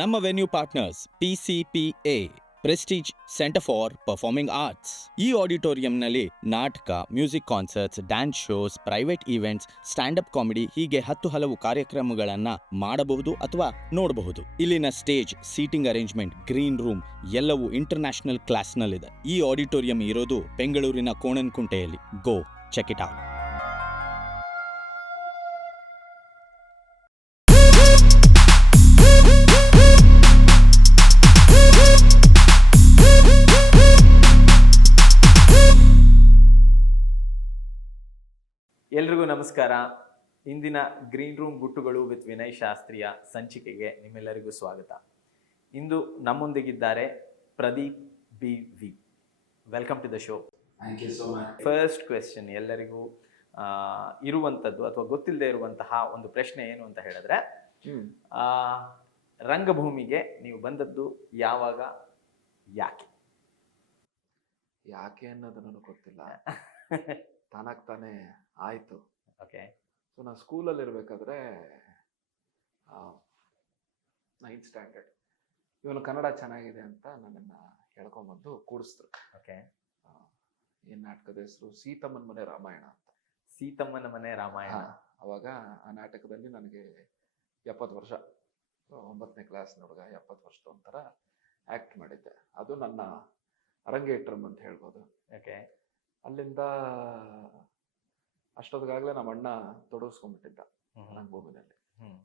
ನಮ್ಮ venue partners PCPA Prestige Centre for Performing Arts. ಈ ಆಡಿಟೋರಿಯಂನಲ್ಲಿ ನಾಟಕ, music concerts, dance shows, private events, stand up comedy ಹೀಗೆ 10 ಹಲವು ಕಾರ್ಯಕ್ರಮಗಳನ್ನ ಮಾಡಬಹುದು ಅಥವಾ ನೋಡಬಹುದು. ಇಲ್ಲಿನ stage, seating arrangement, green room ಎಲ್ಲವೂ ಇಂಟರ್ನ್ಯಾಷನಲ್ ಕ್ಲಾಸ್ನಲ್ಲಿದೆ. ಈ ಆಡಿಟೋರಿಯಂ ಇರೋದು ಬೆಂಗಳೂರಿನ ಕೋಣನಕುಂಟೆಯಲ್ಲಿ. Go check it out. ಎಲ್ರಿಗೂ ನಮಸ್ಕಾರ. ಇಂದಿನ ಗ್ರೀನ್ ರೂಮ್ ಗುಟ್ಟುಗಳು ವಿತ್ ವಿನಯ್ ಶಾಸ್ತ್ರಿಯ ಸಂಚಿಕೆಗೆ ನಿಮ್ಮೆಲ್ಲರಿಗೂ ಸ್ವಾಗತ. ಇಂದು ನಮ್ಮೊಂದಿಗಿದ್ದಾರೆ Pradeep BV. Welcome to the show. Thank you so much. First question, ಎಲ್ಲರಿಗೂ ಇರುವಂಥದ್ದು ಅಥವಾ ಗೊತ್ತಿಲ್ಲದೆ ಇರುವಂತಹ ಒಂದು ಪ್ರಶ್ನೆ ಏನು ಅಂತ ಹೇಳಿದ್ರೆ, ರಂಗಭೂಮಿಗೆ ನೀವು ಬಂದದ್ದು ಯಾವಾಗ, ಯಾಕೆ ಅನ್ನೋದು ನನಗೆ ಗೊತ್ತಿಲ್ಲ. ತಾನೇ ಆಯಿತು. ಓಕೆ. ಸೊ ನಾನು ಸ್ಕೂಲಲ್ಲಿ ಇರಬೇಕಾದ್ರೆ 9th ಸ್ಟ್ಯಾಂಡರ್ಡ್ ಇವನು ಕನ್ನಡ ಚೆನ್ನಾಗಿದೆ ಅಂತ ನನ್ನನ್ನು ಹೇಳ್ಕೊಂಬಂದು ಕೂಡಿಸಿದ್ರು. ಓಕೆ. ಏನು ನಾಟಕದ ಹೆಸರು ಸೀತಮ್ಮನ ಮನೆ ರಾಮಾಯಣ ಅಂತ. ಸೀತಮ್ಮನ ಮನೆ ರಾಮಾಯಣ. ಅವಾಗ ಆ ನಾಟಕದಲ್ಲಿ ನನಗೆ 70 ವರ್ಷ, 9ನೇ ಕ್ಲಾಸ್ನ ಹುಡುಗ 70 ವರ್ಷದ ಒಂಥರ ಆ್ಯಕ್ಟ್ ಮಾಡಿದ್ದೆ. ಅದು ನನ್ನ ಅರಂಗೇಟ್ರಮ್ ಅಂತ ಹೇಳ್ಬೋದು. ಓಕೆ. ಅಲ್ಲಿಂದ ಅಷ್ಟೊತ್ತಿಗಾಗಲೇ ನಮ್ಮ ಅಣ್ಣ ತೊಡಗಿಸ್ಕೊಂಡ್ಬಿಟ್ಟಿದ್ದ ರಂಗಭೂಮಿನಲ್ಲಿ.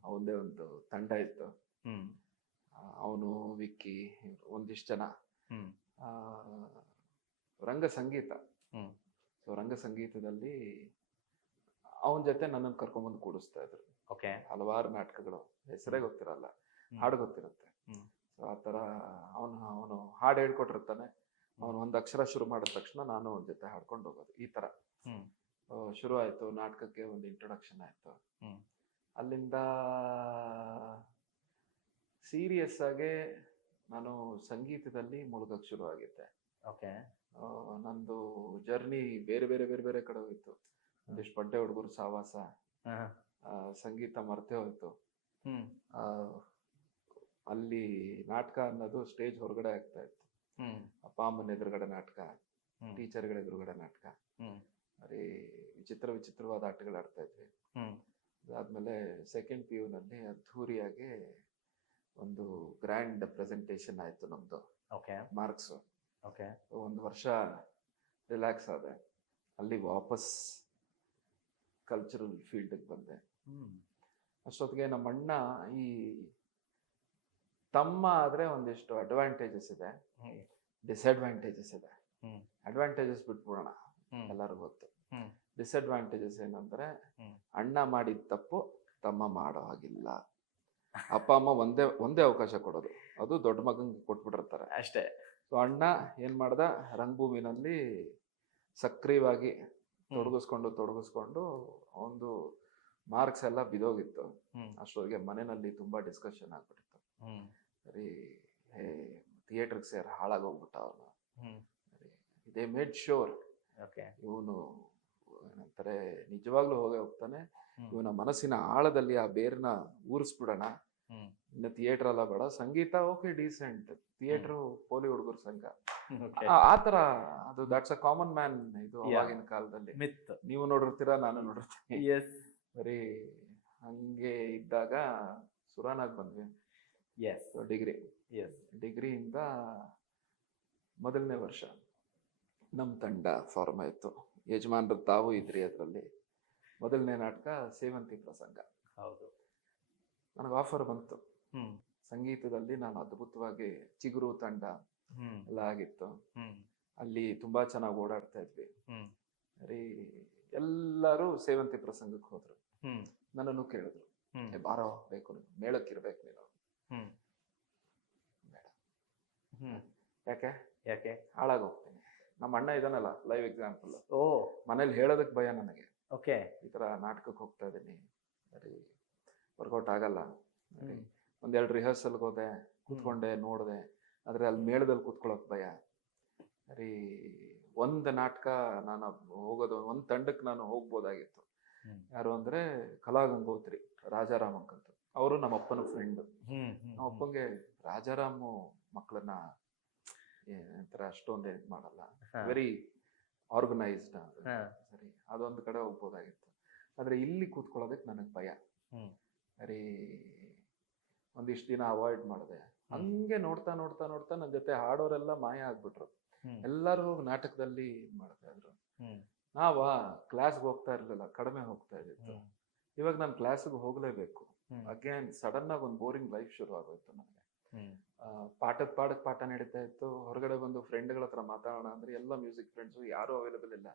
ಅವನದೇ ಒಂದು ತಂಡ ಇತ್ತು. ಅವನು, ವಿಕ್ಕಿ, ಒಂದಿಷ್ಟು ಜನ ರಂಗ ಸಂಗೀತ. ಸೊ ರಂಗ ಸಂಗೀತದಲ್ಲಿ ಅವನ ಜೊತೆ ನನ್ನನ್ನು ಕರ್ಕೊಂಬಂದು ಕೂಡಿಸ್ತಾ ಇದ್ರು. ಓಕೆ. ಹಲವಾರು ನಾಟಕಗಳು, ಹೆಸರೇ ಗೊತ್ತಿರಲ್ಲ, ಹಾಡು ಗೊತ್ತಿರುತ್ತೆ. ಸೊ ಆ ಥರ ಅವನು ಹಾಡು ಹೇಳ್ಕೊಟ್ಟಿರ್ತಾನೆ. ಅವನು ಒಂದು ಅಕ್ಷರ ಶುರು ಮಾಡಿದ ತಕ್ಷಣ ನಾನು ಅವನ ಜೊತೆ ಹಾಡ್ಕೊಂಡು ಹೋಗೋದು. ಈ ಥರ ಶುರು ಆಯಿತು. ನಾಟಕಕ್ಕೆ ಒಂದು ಇಂಟ್ರೊಡಕ್ಷನ್ ಆಯಿತು. ಅಲ್ಲಿಂದ ಸೀರಿಯಸ್ ಆಗಿ ನಾನು ಸಂಗೀತದಲ್ಲಿ ಮುಳುಗಕ್ಕೆ ಶುರು ಆಗಿದ್ದೆ. ಓಕೆ. ನಂದು ಜರ್ನಿ ಬೇರೆ ಬೇರೆ ಬೇರೆ ಬೇರೆ ಕಡೆ ಹೋಯಿತು. ಒಂದಿಷ್ಟು ಬಡ್ಡೆ ಹುಡುಗರು ಸಾವಾಸ, ಸಂಗೀತ ಮರೆತೇ ಹೋಯ್ತು. ಅಲ್ಲಿ ನಾಟಕ ಅನ್ನೋದು ಸ್ಟೇಜ್ ಹೊರಗಡೆ ಆಗ್ತಾ ಇತ್ತು. ಅಪ್ಪ ಅಮ್ಮನ ಎದುರುಗಡೆ ನಾಟಕ, ಟೀಚರ್ಗಳ ಎದುರುಗಡೆ ನಾಟಕ, ಬರೀ ವಿಚಿತ್ರವಾದ ಆಟಗಳು ಆಡ್ತಾ ಇದ್ವಿ. ಅದಾದ್ಮೇಲೆ ಸೆಕೆಂಡ್ PU ನಲ್ಲಿ ಅದ್ಧೂರಿಯಾಗಿ ಒಂದು ಗ್ರ್ಯಾಂಡ್ ಪ್ರೆಸೆಂಟೇಷನ್ ಆಯ್ತು ನಮ್ದು. ಮಾರ್ಕ್ಸ್. ಒಂದು ವರ್ಷ ರಿಲ್ಯಾಕ್ಸ್ ಆದೆ. ಅಲ್ಲಿ ವಾಪಸ್ ಕಲ್ಚರಲ್ ಫೀಲ್ಡ್ಗೆ ಬಂದೆ. ಅಷ್ಟೊತ್ತಿಗೆ ನಮ್ಮ ಅಣ್ಣ ಈ ತಮ್ಮ ಆದ್ರೆ ಒಂದಿಷ್ಟು ಅಡ್ವಾಂಟೇಜಸ್ ಇದೆ, ಡಿಸ್ಅಡ್ವಾಂಟೇಜಸ್ ಇದೆ. ಅಡ್ವಾಂಟೇಜಸ್ ಬಿಟ್ಬಿಡೋಣ, ಎಲ್ಲರಿಗೂ ಗೊತ್ತು. ಡಿಸ್ಅಡ್ವಾಂಟೇಜಸ್ ಏನಂದ್ರೆ, ಅಣ್ಣ ಮಾಡಿದ ತಪ್ಪು ತಮ್ಮ ಮಾಡೋ ಹಾಗಿಲ್ಲ. ಅಪ್ಪ ಅಮ್ಮ ಒಂದೇ ಅವಕಾಶ ಕೊಡೋದು, ಅದು ದೊಡ್ಡ ಮಗಂಗೆ ಕೊಟ್ಬಿಟ್ಟಿರ್ತಾರೆ ಅಷ್ಟೇ. ಸೊ ಅಣ್ಣ ಏನ್ ಮಾಡ್ದ, ರಂಗಭೂಮಿನಲ್ಲಿ ಸಕ್ರಿಯವಾಗಿ ತೊಡಗಿಸ್ಕೊಂಡು ಒಂದು ಮಾರ್ಕ್ಸ್ ಎಲ್ಲ ಬಿದೋಗಿತ್ತು. ಅಷ್ಟೊತ್ತಿಗೆ ಮನೆಯಲ್ಲಿ ತುಂಬಾ ಡಿಸ್ಕಷನ್ ಆಗ್ಬಿಟ್ಟಿತ್ತು. ಸರಿ, ಥಿಯೇಟರ್ಗೆ ಸೇರಿ ಹಾಳಾಗೋಗ್ಬಿಟ್ಟ ಅವನು. ದೇ ಮೇಡ್ ಶೋರ್ ಇವನು ಏನಂತಾರೆ ನಿಜವಾಗ್ಲೂ ಹೋಗ್ತಾನೆ, ಇವನ ಮನಸ್ಸಿನ ಆಳದಲ್ಲಿ ಆ ಬೇರ್ನ ಊರಿಸ್ಬಿಡೋಣ. ಇನ್ನು ಥಿಯೇಟರ್ ಎಲ್ಲ ಬೇಡ, ಸಂಗೀತ ಓಕೆ ಡೀಸೆಂಟ್, ಥಿಯೇಟರ್ ಪೋಲಿ ಹುಡುಗರ ಸಂಘ, ಆತರ. ಅದು ದಟ್ಸ್ ಅ ಕಾಮನ್ ಮ್ಯಾನ್ ಇದು ಅವಾಗಿನ ಕಾಲದಲ್ಲಿ. ನೀವು ನೋಡಿರ್ತೀರಾ, ನಾನು ನೋಡಿರ್ತೀನಿ. ಬರೀ ಹಂಗೆ ಇದ್ದಾಗ ಸುರಾನಾಗ್ ಬಂದ್ವಿ. ಡಿಗ್ರಿಯಿಂದ ಮೊದಲನೇ ವರ್ಷ ನಮ್ಮ ತಂಡ ಫಾರ್ಮ್ ಆಯಿತು. ಯಜಮಾನ್ರು ತಾವು ಇದ್ರಿ ಅದರಲ್ಲಿ. ಮೊದಲನೇ ನಾಟಕ ಸೇವಂತಿ ಪ್ರಸಂಗ. ಹೌದು. ನನಗೆ ಆಫರ್ ಬಂತು ಸಂಗೀತದಲ್ಲಿ. ನಾನು ಅದ್ಭುತವಾಗಿ ಚಿಗುರು ತಂಡ ಎಲ್ಲ ಆಗಿತ್ತು. ಅಲ್ಲಿ ತುಂಬಾ ಚೆನ್ನಾಗಿ ಓಡಾಡ್ತಾ ಇದ್ವಿ. ಸರಿ, ಎಲ್ಲರೂ ಸೇವಂತಿ ಪ್ರಸಂಗಕ್ಕೆ ಹೋದ್ರು. ನನ್ನನ್ನು ಕೇಳಿದ್ರು, ಬಾರೋ ಬೇಕು, ಮೇಳಕ್ಕಿರ್ಬೇಕು ನೀನು. ಬೇಡ. ಯಾಕೆ ಹಾಳಾಗೋಗ್ತೀನಿ. ನಮ್ಮ ಅಣ್ಣ ಇದಾನಲ್ಲ, ಲೈವ್ ಎಕ್ಸಾಂಪಲ್. ಮನೇಲಿ ಹೇಳೋದಕ್ಕೆ ಭಯ ನನಗೆ. ಈ ತರ ನಾಟಕಕ್ಕೆ ಹೋಗ್ತಾ ಇದ್ದೀನಿ, ಸರಿ ವರ್ಕೌಟ್ ಆಗಲ್ಲ. ಒಂದೆರಡು ರಿಹರ್ಸಲ್ಗೆ ಹೋದೆ, ಕೂತ್ಕೊಂಡೆ, ನೋಡಿದೆ. ಆದ್ರೆ ಅಲ್ಲಿ ಮೇಳದಲ್ಲಿ ಕೂತ್ಕೊಳ್ಳೋಕೆ ಭಯ. ಸರಿ, ಒಂದ್ ನಾಟಕ ನಾನು ಹೋಗೋದು, ಒಂದ್ ತಂಡಕ್ಕೆ ನಾನು ಹೋಗ್ಬೋದಾಗಿತ್ತು. ಯಾರು ಅಂದ್ರೆ ಕಲಾಗಂಗೋತ್ರಿ, ರಾಜಾರಾಮ್ ಅಂಕಂತ. ಅವರು ನಮ್ಮ ಅಪ್ಪನ ಫ್ರೆಂಡ್. ನಮ್ಮ ಅಪ್ಪಂಗೆ ರಾಜಾರಾಮು ಮಕ್ಕಳನ್ನ ಒಂಥರ ಅಷ್ಟೊಂದು ಇದು ಮಾಡಲ್ಲ, ವೆರಿ ಆರ್ಗನೈಸ್ಡ್. ಸರಿ, ಅದೊಂದು ಕಡೆ ಹೋಗ್ಬೋದಾಗಿತ್ತು. ಆದ್ರೆ ಇಲ್ಲಿ ಕೂತ್ಕೊಳ್ಳೋದಕ್ಕೆ ನನಗೆ ಭಯ. ಸರಿ, ಒಂದಿಷ್ಟು ದಿನ ಅವಾಯ್ಡ್ ಮಾಡಿದೆ. ಹಂಗೆ ನೋಡ್ತಾ ನೋಡ್ತಾ ನೋಡ್ತಾ ನನ್ನ ಜೊತೆ ಹಾಡೋರೆಲ್ಲ ಮಾಯ ಆಗ್ಬಿಟ್ರು. ಎಲ್ಲರೂ ನಾಟಕದಲ್ಲಿ ಮಾಡ್ತಾ ಇದ್ರು. ನಾವ ಕ್ಲಾಸ್ಗೆ ಹೋಗ್ತಾ ಇರ್ಲಿಲ್ಲ, ಕಡಿಮೆ ಹೋಗ್ತಾ ಇದ್ದಿತ್ತು. ಇವಾಗ ನಾನು ಕ್ಲಾಸ್ಗೆ ಹೋಗ್ಲೇಬೇಕು. ಅಗೇನ್ ಸಡನ್ ಆಗಿ ಒಂದು ಬೋರಿಂಗ್ ಲೈಫ್ ಶುರು ಆಗೋಯ್ತು ನನಗೆ. ಪಾಠಕ್ಕೆ ಪಾಠ ನಡೀತಾ ಇತ್ತು. ಹೊರಗಡೆ ಬಂದು ಫ್ರೆಂಡ್ಗಳ ಹತ್ರ ಮಾತಾಡೋಣ ಅಂದ್ರೆ ಎಲ್ಲ ಮ್ಯೂಸಿಕ್ ಫ್ರೆಂಡ್ಸು ಯಾರು ಅವೈಲೇಬಲ್ ಇಲ್ಲ,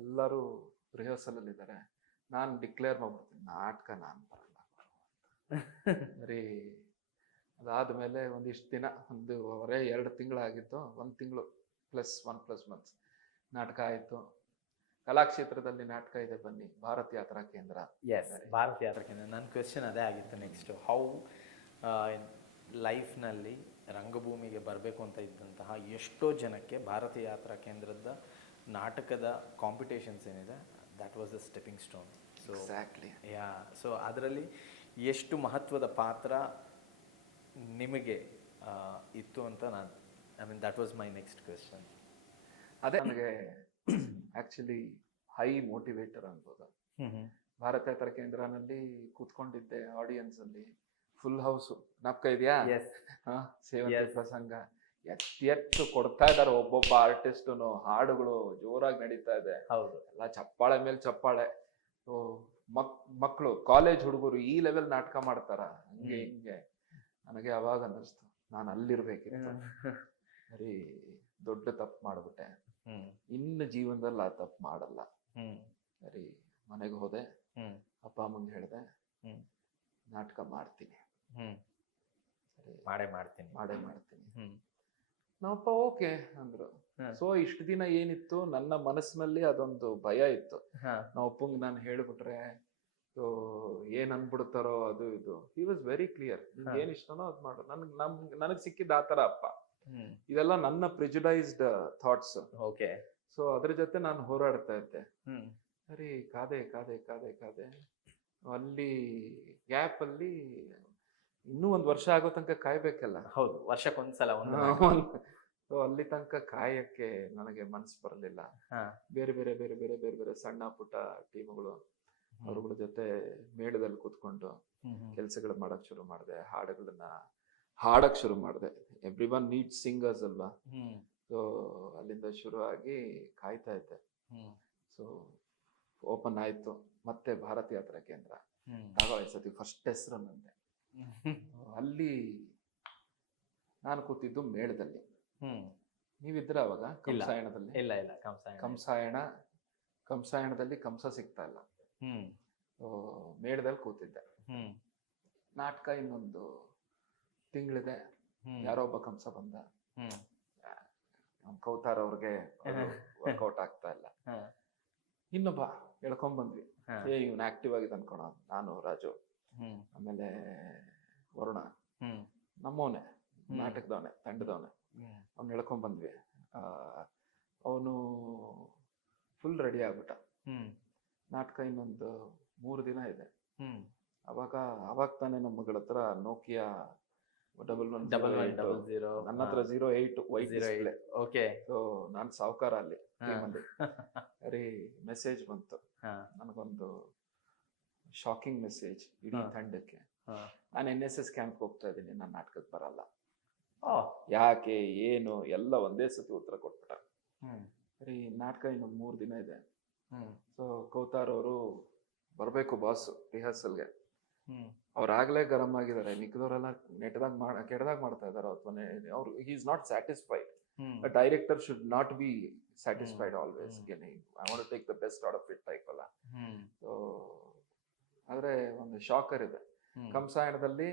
ಎಲ್ಲರೂ ರಿಹರ್ಸಲ್ ಅಲ್ಲಿ ಇದ್ದಾರೆ. ನಾನು ಡಿಕ್ಲೇರ್ ಮಾಡ್ಬಿಡ್ತೀನಿ, ನಾಟಕ ನಾನು ಬರಲ್ಲ. ಬರೀ ಅದಾದ್ಮೇಲೆ ಒಂದಿಷ್ಟು ದಿನ, 1.5 ತಿಂಗಳಾಗಿತ್ತು, 1 ತಿಂಗಳು +1 ಮಂತ್ಸ್ ನಾಟಕ ಆಯ್ತು. ಕಲಾಕ್ಷೇತ್ರದಲ್ಲಿ ನಾಟಕ ಇದೆ, ಬನ್ನಿ, ಭಾರತ್ ಯಾತ್ರಾ ಕೇಂದ್ರ. ಭಾರತ್ ಯಾತ್ರಾ ಕೇಂದ್ರ. ನನ್ನ ಕ್ವೆಶ್ಚನ್ ಅದೇ ಆಗಿತ್ತು ನೆಕ್ಸ್ಟ್. ಹೌ ಲೈಫ್ನಲ್ಲಿ ರಂಗಭೂಮಿಗೆ ಬರಬೇಕು ಅಂತ ಇದ್ದಂತಹ ಎಷ್ಟೋ ಜನಕ್ಕೆ ಭಾರತ ಯಾತ್ರಾ ಕೇಂದ್ರದ ನಾಟಕದ ಕಾಂಪಿಟೇಷನ್ಸ್ ಏನಿದೆ, that was the stepping stone. So yeah, so ಅದರಲ್ಲಿ ಎಷ್ಟು ಮಹತ್ವದ ಪಾತ್ರ ನಿಮಗೆ ಇತ್ತು ಅಂತ ನಾನು, I mean that was my next question. ಅದೇ ನನಗೆ ಆಕ್ಚುಲಿ ಹೈ ಮೋಟಿವೇಟರ್ ಅನ್ಬೋದು. ಭಾರತ ಯಾತ್ರಾ ಕೇಂದ್ರನಲ್ಲಿ ಕೂತ್ಕೊಂಡಿದ್ದೆ ಆಡಿಯನ್ಸ್ ಅಲ್ಲಿ, ಫುಲ್ ಹೌಸ್. ನಾಪ್ಕ ಇದೆಯಾ? ಸೇವಂತಿ ಪ್ರಸಂಗ ಎತ್ತು ಕೊಡ್ತಾ ಇದಾರೆ. ಒಬ್ಬೊಬ್ಬ ಆರ್ಟಿಸ್ಟುನು ಹಾಡುಗಳು ಜೋರಾಗಿ ನಡೀತಾ ಇದೆ. ಹೌದು, ಎಲ್ಲ ಚಪ್ಪಾಳೆ ಮೇಲೆ ಚಪ್ಪಾಳೆ. ಮಕ್ಕಳು, ಕಾಲೇಜ್ ಹುಡುಗರು ಈ ಲೆವೆಲ್ ನಾಟಕ ಮಾಡ್ತಾರ, ಹಂಗೆ ಹಿಂಗೆ. ನನಗೆ ಅವಾಗ ಅನ್ನಿಸ್ತು, ನಾನು ಅಲ್ಲಿರ್ಬೇಕಿತ್ತು. ಸರಿ, ದೊಡ್ಡ ತಪ್ಪು ಮಾಡ್ಬಿಟ್ಟೆ. ಇನ್ನು ಜೀವನದಲ್ಲಿ ಆ ತಪ್ಪು ಮಾಡಲ್ಲ. ಸರಿ, ಮನೆಗೆ ಹೋದೆ, ಅಪ್ಪ ಅಮ್ಮಂಗೆ ಹೇಳಿದೆ, ನಾಟಕ ಮಾಡ್ತೀನಿ, ಸರಿ ಮಾಡೇ ಮಾಡ್ತೀನಿ. ನಮ್ಮಪ್ಪ ಓಕೆ ಅಂದ್ರು. ಸೊ ಇಷ್ಟು ದಿನ ಏನಿತ್ತು ನನ್ನ ಮನಸ್ಸಿನಲ್ಲಿ, ಅದೊಂದು ಭಯ ಇತ್ತು. ನಮ್ಮ ಅಪ್ಪಂಗೆ ನಾನು ಹೇಳ್ಬಿಟ್ರೆ ಏನ್ ಅನ್ಬಿಡ್ತಾರೋ ಅದು ಇದು. ಹಿ ವಾಸ್ ವೆರಿ ಕ್ಲಿಯರ್, ನಿಮ್ಗೆ ಏನ್ ಇಷ್ಟನೋ ಅದ್ ಮಾಡು. ನನಗ್ ಸಿಕ್ಕಿದ ಆತರ ಅಪ್ಪ. ಇದೆಲ್ಲ ನನ್ನ ಪ್ರಿಜುಡೈಸ್ಡ್ ಥಾಟ್ಸ್. ಓಕೆ. ಸೊ ಅದ್ರ ಜೊತೆ ನಾನು ಹೋರಾಡ್ತಾ ಇದ್ದೆ. ಸರಿ, ಕಾದೆ ಕಾದೆ ಕಾದೆ ಕಾದೆ. ಅಲ್ಲಿ ಗ್ಯಾಪ್ ಅಲ್ಲಿ ಇನ್ನೂ 1 ವರ್ಷ ಆಗೋ ತನಕ ಕಾಯ್ಬೇಕಲ್ಲ. ಹೌದು, ವರ್ಷಕ್ಕೊಂದ್ಸಲ. ಸೊ ಅಲ್ಲಿ ತನಕ ಕಾಯಕ್ಕೆ ನನಗೆ ಮನ್ಸು ಬರಲಿಲ್ಲ. ಬೇರೆ ಬೇರೆ ಬೇರೆ ಬೇರೆ ಬೇರೆ ಬೇರೆ ಸಣ್ಣ ಪುಟ್ಟ ಟೀಮ್ಗಳು, ಅವ್ರಗಳ ಜೊತೆ ಮೇಳದಲ್ಲಿ ಕೂತ್ಕೊಂಡು ಕೆಲ್ಸಗಳು ಮಾಡಕ್ ಶುರು ಮಾಡಿದೆ. ಹಾಡುಗಳನ್ನ ಹಾಡಕ್ ಶುರು ಮಾಡಿದೆ. ಎವ್ರಿ ಒನ್ ನೀಡ್ಸ್ ಸಿಂಗರ್ಸ್ ಅಲ್ವಾ. ಸೊ ಅಲ್ಲಿಂದ ಶುರು ಆಗಿ ಕಾಯ್ತಾ ಇದ್ದೆ. ಸೊ ಓಪನ್ ಆಯ್ತು ಮತ್ತೆ ಭಾರತ ಯಾತ್ರಾ ಕೇಂದ್ರ. ಈ ಸತಿ ಫಸ್ಟ್ ಹೆಸರು ನಂದೆ. ಅಲ್ಲಿ ನಾನು ಕೂತಿದ್ದು ಮೇಳದಲ್ಲಿ. ನೀವಿದ್ರ ಅವಾಗ ಕಂಸಾಯಣದಲ್ಲಿ? ಇಲ್ಲ, ಕಂಸಾಯಣದಲ್ಲಿ ಕಂಸ ಸಿಗ್ತಾ ಇಲ್ಲ. ಮೇಳದಲ್ಲಿ ಕೂತಿದ್ದೆ. ನಾಟಕ ಇನ್ನೊಂದು ತಿಂಗಳಿದೆ. ಯಾರೋ ಒಬ್ಬ ಕಂಸ ಬಂದ. ನಮ್ ಕೌತಾರ್ ಅವ್ರಿಗೆ ವರ್ಕೌಟ್ ಆಗ್ತಾ ಇಲ್ಲ. ಇನ್ನೊಬ್ಬ ಎಳ್ಕೊಂಡ್ ಬಂದ್ವಿ. ಇವ್ನ ಆಕ್ಟಿವ್ ಆಗಿದೆ ಅನ್ಕೋಣ. ನಾನು, ರಾಜು, ಆಮೇಲೆ ವರುಣ, ನಮ್ಮವನೇ, ನಾಟಕದವನೇ, ತಂಡದವನೇ. ಅವ್ನ ಎಳ್ಕೊಂಡ್ ಬಂದ್ವಿ. ಅವನು ಫುಲ್ ರೆಡಿ ಆಗ್ಬಿಟ್ಟ. ನಾಟಕ ಇನ್ನೊಂದು 3 ದಿನ ಇದೆ. ಅವಾಗ ತಾನೇ ನಮ್ಮ ಮಗಳ ಹತ್ರ ನೋಕಿಯಾ 1100, ನನ್ನ ಹತ್ರ 08 ವೈಟ್ ಡಿಸ್ಪ್ಲೇ. ಓಕೆ. ಸೊ ನಾನು ಸಾವುಕಾರ ಅಲ್ಲಿ ಟೀಮಲ್ಲಿ. ಸರಿ, ಮೆಸೇಜ್ ಬಂತು ನನಗೊಂದು ಶಾಕಿಂಗ್ ಮೆಸೇಜ್ ಇಡೀ ತಂಡಕ್ಕೆ. ನಾನು NSS ಕ್ಯಾಂಪ್ ಹೋಗ್ತಾ ಇದ್ದೀನಿ, ನಾನು ನಾಟಕಕ್ಕೆ ಬರಲ್ಲ. ಯಾಕೆ ಏನು ಎಲ್ಲ ಒಂದೇ ಸತಿ ಉತ್ತರ ಕೊಟ್ಬಿಟ್ಟ. ಸರಿ, ನಾಟಕ ಇನ್ನೊಂದು 3 ದಿನ ಇದೆ. ಸೊ ಕೌತಾರ್ ಅವರು ಬರ್ಬೇಕು ಬಾಸ್ ರಿಹರ್ಸಲ್ಗೆ. ಅವ್ರಾಗ್ಲೇ ಗರಂ ಆಗಿದ್ದಾರೆ. ಮಿಕ್ಕಿದವರೆಲ್ಲ ಕೆಟ್ಟದಾಗ ಮಾಡ್ತಾ ಇದಾರೆ. ಅವ್ರು he is not satisfied. A director should not be satisfied always. I want to take the best out of it type ಅಲ್ಲ. ಸೊ ಆದ್ರೆ ಒಂದು ಶಾಕರ್ ಇದೆ. ಕಂಸಾಯಣದಲ್ಲಿ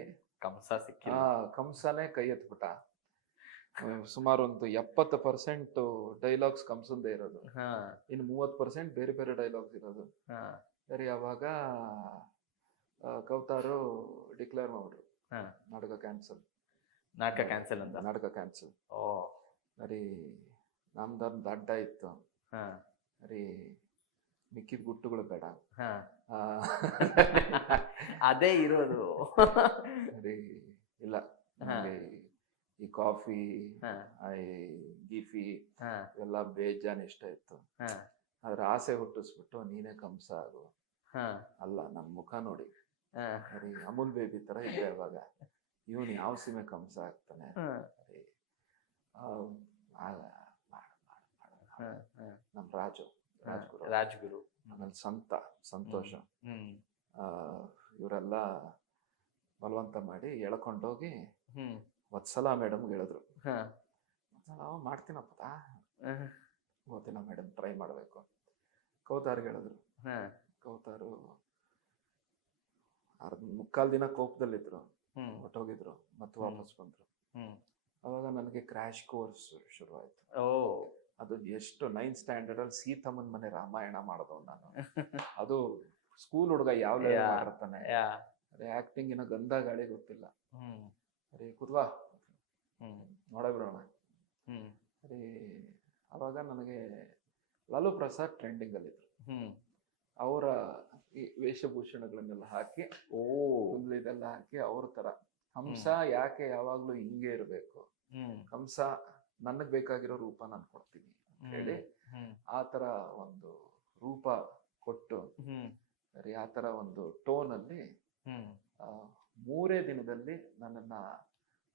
ಕಂಸನೇ ಕೈ ಎತ್ಬಿಟ್ಟ. ಸುಮಾರು ಒಂದು 70% ಡೈಲಾಗ್ಸ್ ಕಂಸಂದೇ ಇರೋದು, ಇನ್ನು 30% ಬೇರೆ ಬೇರೆ ಡೈಲಾಗ್ಸ್ ಇರೋದು. ಸರಿ, ಅವಾಗ ಕೌತಾರು ಡಿಕ್ಲೇರ್ ಮಾಡ್ಬಿಟ್ರು, ನಾಟಕ ಕ್ಯಾನ್ಸಲ್ ಅಂತ. ಸರಿ, ನಮ್ದೊಂದು ಅಡ್ಡ ಇತ್ತು. ಹಾ ಬರೀ ಮಿಕ್ಕಿದ ಗುಟ್ಟುಗಳು ಬೇಡ. ಹಾ ಆ, ಅದೇ ಇರೋದು. ಬರೀ ಇಲ್ಲ, ಹಾ. ನನಗೆ ಈ ಕಾಫಿ, ಹಾ ಈ ಗೀಫಿ ಹಾ ಇವೆಲ್ಲ ಬೇಜಾನ್ ಇಷ್ಟ ಇತ್ತು. ಹಾ ಅದ್ರ ಆಸೆ ಹುಟ್ಟಿಸ್ಬಿಟ್ಟು ನೀನೇ ಕಂಸ ಆಗು. ಹಾ ಅಲ್ಲ, ನನ್ನ ಮುಖ ನೋಡಿ ಹಾ ಬರೀ ಅಮೂಲ್ ಬೇಬಿ ತರ ಇದ್ದೆ ಅವಾಗ. ಇವನು ಯಾವ ಸೀಮೆ ಕಂಸ ಆಗ್ತಾನೆ. ಹಾ ಬರೀ ಆ, ಆಗ ಮಾಡು, ಮಾಡು, ಮಾಡು, ಹಾ ಮಾಡು. ಹಾ ನಮ್ ರಾಜ್ಗುರು, ರಾಜ್ಗುರು. ಆಮೇಲೆ ಸಂತೋಷ, ಹ್ಮ್ ಇವರೆಲ್ಲ ಬಲವಂತ ಮಾಡಿ ಎಳ್ಕೊಂಡೋಗಿ ಹ್ಮ್ ವತ್ಸಲಾ ಮೇಡಮ್ಗೆ ಹೇಳಿದ್ರು. ಹಾ ನಾವು ಮಾಡ್ತೀನಪ್ಪ, ಹಾ ಗೊತ್ತಿಲ್ಲ ಮೇಡಮ್, ಟ್ರೈ ಮಾಡಬೇಕು. ಕೌತಾರ್ಗೆ ಹೇಳಿದ್ರು. ಹಾ ಕೌತಾರು ಮುಕ್ಕಾಲು ದಿನ ಕೋಪದಲ್ಲಿದ್ರು, ಹ್ಮ್ ಹೊಟ್ಟೋಗಿದ್ರು, ಮತ್ತೆ ಹ್ಮ್. ವಾಪಸ್ ಬಂದ್ರು. ಹ್ಮ್ ಅವಾಗ ನನಗೆ ಕ್ರ್ಯಾಶ್ ಕೋರ್ಸ್ ಶುರುವಾಯ್ತು. ಓ ಅದು ಎಷ್ಟು 9th ಸ್ಟ್ಯಾಂಡರ್ಡ್ ಅಲ್ಲಿ ಸೀತಮ್ಮನ ಮನೆ ರಾಮಾಯಣ ಮಾಡಿದವ್ ನಾನು. ಅದು ಸ್ಕೂಲ್ ಹುಡುಗ ಯಾವ ಲೆವೆಲ್ Yeah. ಮಾಡಿರ್ತಾನೆ. ಯಾ ಅದೇ ಆಕ್ಟಿಂಗ್ ಇನ್ನ ಗಂಧ ಗಾಳಿ ಗೊತ್ತಿಲ್ಲ. ಹ್ಮ್ ಅರೆ ಕುದ್ವಾ ಹ್ಮ್ ನೋಡೇ ಬಿಡೋಣ. ಹ್ಮ್ ಅರೆ ಅವಾಗ ನನಗೆ ಲಾಲು ಪ್ರಸಾದ್ ಟ್ರೆಂಡಿಂಗ್ ಅಲ್ಲಿದ್ರು. ಹ್ಮ್ ಅವರ ಈ ವೇಷಭೂಷಣಗಳನ್ನೆಲ್ಲ ಹಾಕಿ, ಓ ಇದೆಲ್ಲ ಹಾಕಿ ಅವ್ರ ತರ ಹಂಸ ಯಾಕೆ ಯಾವಾಗ್ಲೂ ಹಿಂಗೆ ಇರಬೇಕು, ಹ್ಮ್ ಹಂಸ ನನಗ್ ಬೇಕಾಗಿರೋ ರೂಪ ನಾನು ಕೊಡ್ತೀನಿ ಅಂತ ಹೇಳಿ ಹ್ಮ್ ಆ ತರ ಒಂದು ರೂಪ ಕೊಟ್ಟು, ಹ್ಮ್ ಸರಿ ಆ ತರ ಒಂದು ಟೋನ್ ಅಲ್ಲಿ ಹ್ಮ್ 3 ದಿನದಲ್ಲಿ ನನ್ನನ್ನ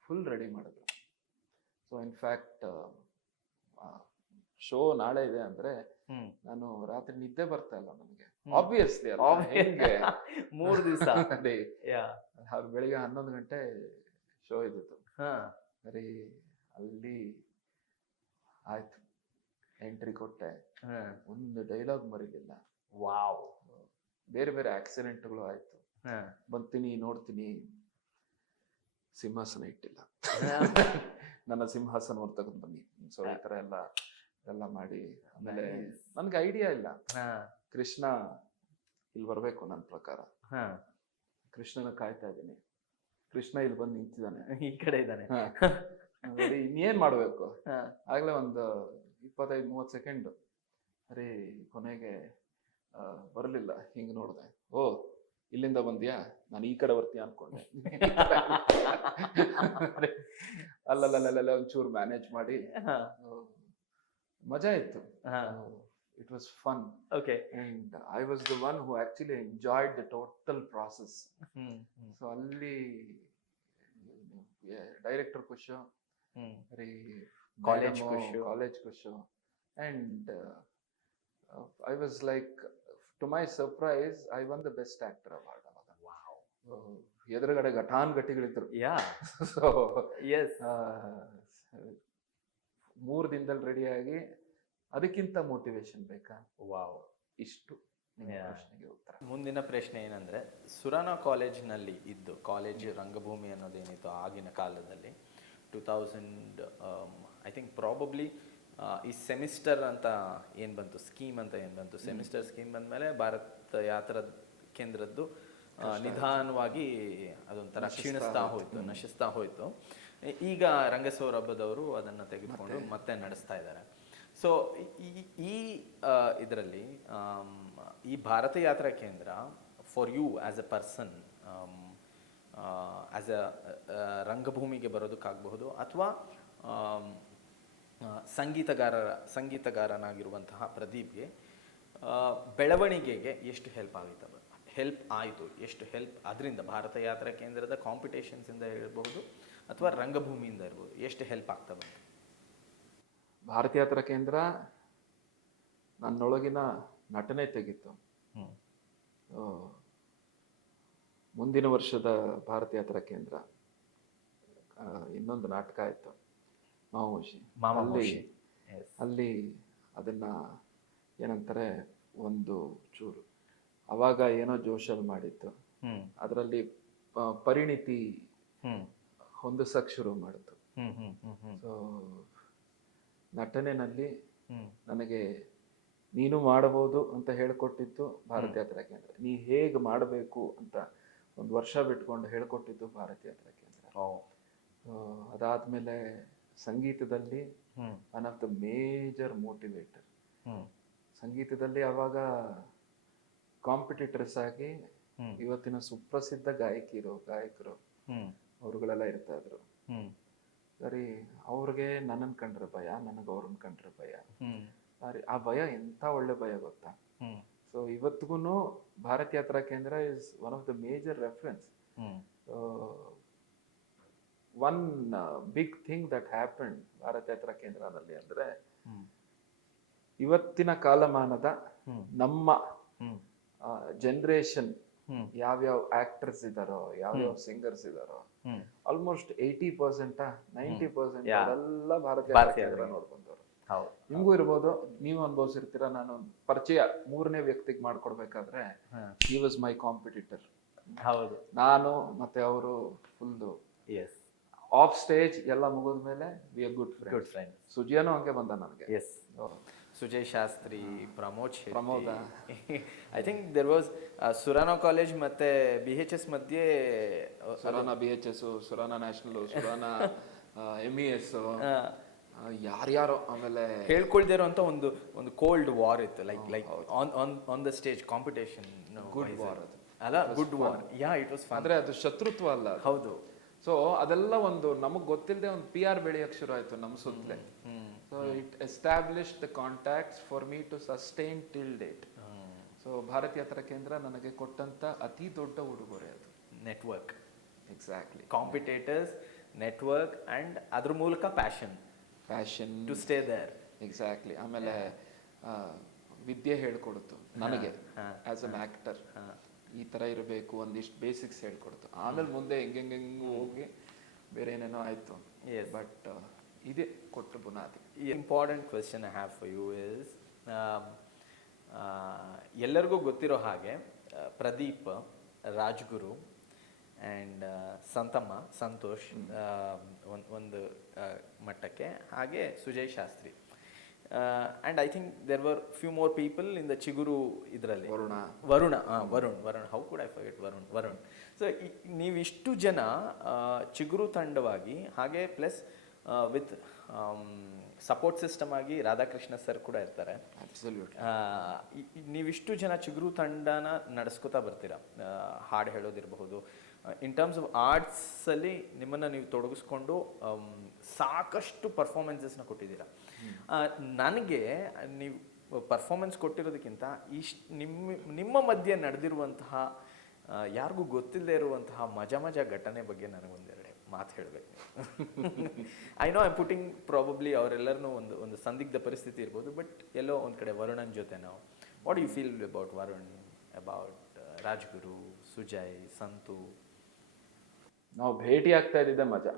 ಫುಲ್ ರೆಡಿ ಮಾಡಿದ್ರು. ಸೊ ಇನ್ಫ್ಯಾಕ್ಟ್ ಶೋ ನಾಳೆ ಇದೆ ಅಂದ್ರೆ ಹ್ಮ್ ನಾನು ರಾತ್ರಿ ನಿದ್ದೆ ಬರ್ತಾ ಇಲ್ಲ ನನಗೆ. ಹ್ಮ್. ಆಬ್ವಿಯಸ್ಲಿ ಹೆಂಗೆ 3 ದಿವಸ. ಅದೇ ಯಾ ಬೆಳಿಗ್ಗೆ 11 ಗಂಟೆ ಶೋ ಇದ್ದಿತ್ತು. ಹಾ ಸರಿ ಅಲ್ಲಿ ಆಯ್ತು, ಎಂಟ್ರಿ ಕೊಟ್ಟೆ, ಹಾ ಒಂದು ಡೈಲಾಗ್ ಮರಿಲಿಲ್ಲ. ವಾವ್. ಬೇರೆ ಬೇರೆ ಆಕ್ಸಿಡೆಂಟ್ಗಳು ಆಯ್ತು. ಹಾ ಬರ್ತೀನಿ ನೋಡ್ತೀನಿ, ಸಿಂಹಾಸನ ಇಟ್ಟಿಲ್ಲ. ನನ್ನ ಸಿಂಹಾಸನ ಅವ್ರು ತೆಗೆದು ಬನ್ನಿ. ಸೊ ಈ ತರ ಎಲ್ಲ ಮಾಡಿ, ಆಮೇಲೆ Nice. ನನ್ಗೆ ಐಡಿಯಾ ಇಲ್ಲ. ಹಾ ಕೃಷ್ಣ ಇಲ್ಲಿ ಬರ್ಬೇಕು ನನ್ನ ಪ್ರಕಾರ. ಹಾ ಕೃಷ್ಣನ ಕಾಯ್ತಾ ಇದ್ದೀನಿ. ಕೃಷ್ಣ ಇಲ್ಲಿ ಬಂದು ನಿಂತಿದ್ದಾನೆ. ಈ ಕಡೆ ಇದ್ದಾನೆ. ಇನ್ನೇನ್ ಮಾಡ್ಬೇಕು. ಹಾ ಆಗ್ಲೇ ಒಂದು 25-30 ಸೆಕೆಂಡ್. ಅರೆ ಕೊನೆಗೆ ಬರಲಿಲ್ಲ. ಹಿಂಗ್ ನೋಡ್ದೆ, ಓ ಇಲ್ಲಿಂದ ಬಂದ್ಯಾ, ನಾನು ಈ ಕಡೆ ಬರ್ತೀಯ ಅನ್ಕೊಂಡೆ. ಅಲ್ಲಲ್ಲ ಒಂಚೂರು ಮ್ಯಾನೇಜ್ ಮಾಡಿ ಹಾ ಮಜಾ ಇತ್ತು. ಹಾ it was fun. Okay. And I was the one who actually enjoyed the total process. Hmm so ಅಲ್ಲಿ ಡೈರೆಕ್ಟರ್ ಖುಷು, ಹ್ಮ್ ಕಾಲೇಜ್ ಖುಷು. ಖುಷು. And I was like, to my surprise I won the best actor award. ಅವಾಗ wow. ಎದುರುಗಡೆ ಘಟಾನ್ಘಟಿಗಳಿದ್ರು. Yeah so S. 3 ದಿನದಲ್ಲಿ ರೆಡಿಯಾಗಿ, ಅದಕ್ಕಿಂತ ಮೋಟಿವೇಶನ್ ಬೇಕಾ? ವಾವ್. ಇಷ್ಟು ನಿಮ್ಮ Yeah. ಪ್ರಶ್ನೆಗೆ ಉತ್ತರ. ಮುಂದಿನ ಪ್ರಶ್ನೆ ಏನಂದ್ರೆ, ಸುರಾನ ಕಾಲೇಜ್ನಲ್ಲಿ ಇದ್ದು, ಕಾಲೇಜ್ ರಂಗಭೂಮಿ ಅನ್ನೋದೇನಿತ್ತು ಆಗಿನ ಕಾಲದಲ್ಲಿ 2000 ಐ ಥಿಂಕ್ ಪ್ರಾಬಬ್ಲಿ ಈ ಸೆಮಿಸ್ಟರ್ ಅಂತ ಏನು ಬಂತು, ಸ್ಕೀಮ್ ಅಂತ ಏನು ಬಂತು, ಸೆಮಿಸ್ಟರ್ ಸ್ಕೀಮ್ ಬಂದಮೇಲೆ ಭಾರತ ಯಾತ್ರಾ ಕೇಂದ್ರದ್ದು ನಿಧಾನವಾಗಿ ಅದೊಂಥರ ನಶಿಸ್ತಾ ಹೋಯ್ತು. ಈಗ ರಂಗಸೌರಭದವರು ಅದನ್ನು ತೆಗೆದುಕೊಂಡು ಮತ್ತೆ ನಡೆಸ್ತಾ ಇದ್ದಾರೆ. ಸೊ ಈ ಇದರಲ್ಲಿ ಈ Bharata Yatra Kendra for you as a person, as a ರಂಗಭೂಮಿಗೆ ಬರೋದಕ್ಕಾಗಬಹುದು, ಅಥವಾ ಸಂಗೀತಗಾರನಾಗಿರುವಂತಹ ಪ್ರದೀಪ್ಗೆ ಬೆಳವಣಿಗೆಗೆ ಎಷ್ಟು ಹೆಲ್ಪ್ ಆಯಿತು, ಎಷ್ಟು ಹೆಲ್ಪ್ ಅದರಿಂದ ಭಾರತ ಯಾತ್ರಾ ಕೇಂದ್ರದ ಕಾಂಪಿಟೇಷನ್ಸಿಂದ ಇರಬಹುದು ಅಥವಾ ರಂಗಭೂಮಿಯಿಂದ ಇರ್ಬೋದು, ಎಷ್ಟು ಹೆಲ್ಪ್ ಆಗ್ತಾ ಬಂತು? ಭಾರತ ಯಾತ್ರಾ ಕೇಂದ್ರ ನನ್ನೊಳಗಿನ ನಟನೆ ತೆಗಿತು. ಮುಂದಿನ ವರ್ಷದ ಭಾರತ ಯಾತ್ರಾ ಕೇಂದ್ರ ಇನ್ನೊಂದು ನಾಟಕ ಆಯ್ತು, ಮಾಮೂಷಿ. ಅಲ್ಲಿ ಅದನ್ನ ಏನಂತಾರೆ, ಒಂದು ಚೂರು ಅವಾಗ ಏನೋ ಜೋಶಲ್ಲಿ ಮಾಡಿತ್ತು, ಅದರಲ್ಲಿ ಪರಿಣಿತಿ ಹೊಂದಿಸಕ್ ಶುರು ಮಾಡಿತು. ಸೊ ನಟನೆನಲ್ಲಿ ನನಗೆ ನೀನು ಮಾಡಬಹುದು ಅಂತ ಹೇಳ್ಕೊಟ್ಟಿತ್ತು ಭಾರತ ಯಾತ್ರಾ ಕೇಂದ್ರ. ನೀ ಹೇಗೆ ಮಾಡಬೇಕು ಅಂತ 1 ವರ್ಷ ಬಿಟ್ಕೊಂಡು ಹೇಳ್ಕೊಟ್ಟಿದ್ದು ಭಾರತ ಯಾತ್ರಾ ಕೇಂದ್ರ. ಅದಾದ್ಮೇಲೆ ಸಂಗೀತದಲ್ಲಿ one of the major motivator. ಸಂಗೀತದಲ್ಲಿ ಅವಾಗ ಕಾಂಪಿಟೇಟರ್ಸ್ ಆಗಿ ಇವತ್ತಿನ ಸುಪ್ರಸಿದ್ಧ ಗಾಯಕರು ಅವ್ರುಗಳೆಲ್ಲ ಇರ್ತಾ ಇದ್ರು. ಸರಿ, ಅವ್ರಿಗೆ ನನ್ನನ್ ಕಂಡ್ರೆ ಭಯ, ನನಗೆ ಅವ್ರನ್ನ ಕಂಡ್ರೆ ಭಯ. ಆ ಭಯ ಎಂತ ಒಳ್ಳೆ ಭಯ ಗೊತ್ತಾ. ಸೊ ಇವತ್ತಿಗೂ Bharat Yatra Kendra is one of the major reference. One big thing that happen Bharat Yatra ಕೇಂದ್ರದಲ್ಲಿ ಅಂದ್ರೆ, ಇವತ್ತಿನ ಕಾಲಮಾನದ ನಮ್ಮ ಜನರೇಷನ್ ಯಾವ್ಯಾವ ಆಕ್ಟರ್ಸ್ ಇದಾರೋ, ಯಾವ್ಯಾವ ಸಿಂಗರ್ಸ್ ಇದಾರೋ, ಆಲ್ಮೋಸ್ಟ್ 80% 90% ಎಲ್ಲ ಭಾರತ ಯಾತ್ರಾ ನೋಡ್ಕೊಂಡವ್ರು. ನಿಮ್ಗೂ ಇರ್ಬೋದು, ನೀವು ಅನುಭವಿಸಿರ್ತೀರ. ನಾನು ಪರಿಚಯ 3ನೇ ವ್ಯಕ್ತಿಗೆ ಮಾಡ್ಕೊಡ್ಬೇಕಾದ್ರೆ ಹಿ ವಾಸ್ ಮೈ ಕಾಂಪಿಟಿಟರ್. ಹೌದು, ನಾನು ಮತ್ತೆ ಅವರು ಫುಲ್ ಆಫ್ ಸ್ಟೇಜ್ ಎಲ್ಲ ಮುಗಿದ್ಮೇಲೆ ವಿ ಆರ್ ಗುಡ್ ಫ್ರೆಂಡ್. ಸುಜಿಯಾನು ಹಂಗೆ ಬಂದ ನನಗೆ. Sujay Shastri, Pramoda. I think there was Surana college ಮತ್ತೆ BHS ಮಧ್ಯೆ, Surana BHS, Surana national, Surana MES, ಯಾರ್ಯಾರೋ ಆಮೇಲೆ ಹೇಳ್ಕೊಳ್ದಿರೋ ಅಂತ ಒಂದು ಕೋಲ್ಡ್ ವಾರ್ ಇತ್ತು. Like on the stage competition. Good war ಅದು ಅಲ್ಲ, good war. It was fun. ಅಂದ್ರೆ ಅದು ಶತ್ರುತ್ವ ಅಲ್ಲ. ಹೌದು. ಸೊ ಅದೆಲ್ಲ ಒಂದು ನಮಗ್ ಗೊತ್ತಿಲ್ಲದೆ ಒಂದು PR ಬೆಳೆಯಕ್ ಶುರು ಆಯ್ತು ನಮ್ಮ ಸುತ್ತಲೇ. So it established the contacts for me to sustain till date. So Bharat Yatra Kendra ನನಗೆ ಕೊಟ್ಟಂತ ಅತಿ ದೊಡ್ಡ ಉಡುಗೊರೆ ಅದು. Network. Exactly. Competitors, network and ಅದ್ರ ಮೂಲಕ passion to stay there. Exactly. ಆಮೇಲೆ ವಿದ್ಯೆ ಹೇಳ್ಕೊಡ್ತು ನನಗೆ ಆಸ್ ಅನ್ ಆಕ್ಟರ್. ಈ ತರ ಇರಬೇಕು, ಒಂದಿಷ್ಟು ಬೇಸಿಕ್ಸ್ ಹೇಳ್ಕೊಡ್ತು. ಆಮೇಲೆ ಮುಂದೆ ಹೆಂಗೆಂಗೂ ಹೋಗಿ ಬೇರೆ ಏನೇನೋ ಆಯ್ತು. ಬಟ್ ಇದೇ ಕೊಟ್ಟು ಬುನಾದಿ. Important question I have for you is, ಎಲ್ಲರಿಗೂ ಗೊತ್ತಿರೋ ಹಾಗೆ ಪ್ರದೀಪ್, ರಾಜ್ಗುರು ಆ್ಯಂಡ್ ಸಂತೋಷ್ ಒಂದು ಮಟ್ಟಕ್ಕೆ, ಹಾಗೆ Sujay Shastri. And I think there were few more people in the Chiguru idರಲ್ಲಿ. Varuna. How could I forget Varun. So ನೀವಿಷ್ಟು ಜನ ಚಿಗುರು ತಂಡವಾಗಿ, ಹಾಗೆ ಪ್ಲಸ್ ವಿತ್ ಸಪೋರ್ಟ್ ಸಿಸ್ಟಮ್ ಆಗಿ ರಾಧಾಕೃಷ್ಣ ಸರ್ ಕೂಡ ಇರ್ತಾರೆ. ನೀವಿಷ್ಟು ಜನ ಚಿಗುರು ತಂಡನ ನಡೆಸ್ಕೊತಾ ಬರ್ತೀರಾ. ಹಾಡು ಹೇಳೋದಿರಬಹುದು, ಇನ್ ಟರ್ಮ್ಸ್ ಆಫ್ ಆರ್ಟ್ಸಲ್ಲಿ ನಿಮ್ಮನ್ನು ನೀವು ತೊಡಗಿಸ್ಕೊಂಡು ಸಾಕಷ್ಟು ಪರ್ಫಾರ್ಮೆನ್ಸಸ್ನ ಕೊಟ್ಟಿದ್ದೀರಾ. ನನಗೆ ನೀವು ಪರ್ಫಾರ್ಮೆನ್ಸ್ ಕೊಟ್ಟಿರೋದಕ್ಕಿಂತ ನಿಮ್ಮ ಮಧ್ಯೆ ನಡೆದಿರುವಂತಹ, ಯಾರಿಗೂ ಗೊತ್ತಿಲ್ಲದೆ ಇರುವಂತಹ ಮಜಾ ಘಟನೆ ಬಗ್ಗೆ ನನಗೊಂದೆರಡು ಮಾತು ಹೇಳಬೇಕು. I know I'm putting probably ಅವರೆಲ್ಲರನ್ನೂ ಒಂದು ಸಂದಿಗ್ಧ ಪರಿಸ್ಥಿತಿ ಇರ್ಬೋದು, ಬಟ್ ಎಲ್ಲೋ ಒಂದು ಕಡೆ ವರುಣನ್ ಜೊತೆ ನಾವು, what you feel about Varun, about Rajguru, Sujay, Santu? ನಾವು ಭೇಟಿ ಆಗ್ತಾ ಇದ್ದಿದ್ದೆ ಮಜಾ.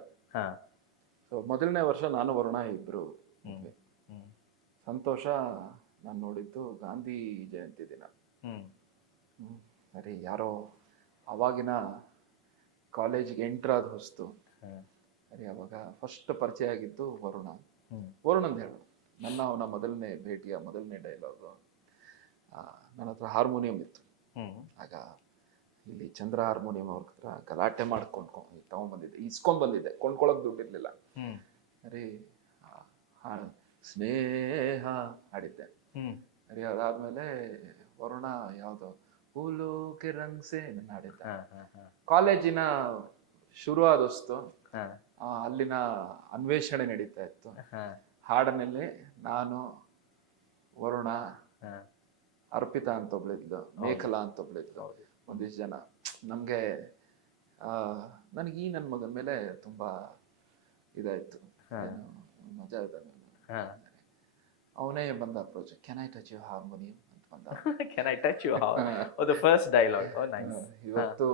ಸೊ ಮೊದಲನೇ ವರ್ಷ ನಾನು ವರುಣ ಇಬ್ರು. ಸಂತೋಷ ನಾನು ನೋಡಿದ್ದು ಗಾಂಧಿ ಜಯಂತಿ ದಿನ. ಸರಿ, ಯಾರೋ ಅವಾಗಿನ ಕಾಲೇಜಿಗೆ ಎಂಟ್ರ್ ಆದ ಹೊಸ್ತು. ಸರಿ, ಅವಾಗ ಫಸ್ಟ್ ಪರಿಚಯ ಆಗಿದ್ದು ವರುಣ್ ಅಂತ ಹೇಳು. ಅವನ ಮೊದಲನೇ ಭೇಟಿಯ ಮೊದಲನೇ ಡೈಲಾಗು, ನನ್ನ ಹತ್ರ ಹಾರ್ಮೋನಿಯಂ ಇತ್ತು. ಆಗ ಇಲ್ಲಿ ಚಂದ್ರ ಹಾರ್ಮೋನಿಯಂ ಅವ್ರ ಹತ್ರ ಗಲಾಟೆ ತಗೊಂಡ್ಬಂದಿದ್ದೆ, ಇಸ್ಕೊಂಡ್ಬಂದಿದ್ದೆ, ಕೊಂಡ್ಕೊಳಕ್ ದುಡ್ಡಿರ್ಲಿಲ್ಲ. ಸರಿ, ಸ್ನೇಹ ಹಾಡಿದ್ದೆ. ಸರಿ, ಅದಾದ್ಮೇಲೆ ವರುಣ ಯಾವ್ದೋ ಹೂಲು ರಂಗ್ಸೆ ಹಾಡಿದ್ದೆ. ಕಾಲೇಜಿನ ಶುರು ಆದಷ್ಟು ಅಲ್ಲಿನ ಅನ್ವೇಷಣೆ ನಡೀತಾ ಇತ್ತು. ಹಾಡಿನಲ್ಲಿ ನಾನು, ವರುಣ, ಅರ್ಪಿತಾ ಅಂತ ಒಬ್ಳಿದ್ಲು, ಮೇಖಲಾ ಅಂತ ಒಬ್ಳಿದ್ಲು, ಒಂದಿಷ್ಟು ಜನ. ನಮ್ಗೆ ನನಗೆ ನನ್ನ ಮಗನ ಮೇಲೆ ತುಂಬಾ ಇದಾಯ್ತು, ಮಜಾ ಇದೆ. ಅವನೇ ಬಂದ approach, can I touch you harmonium ಅಂತ ಬಂದ. Can I touch you the first dialogue. ಇವತ್ತು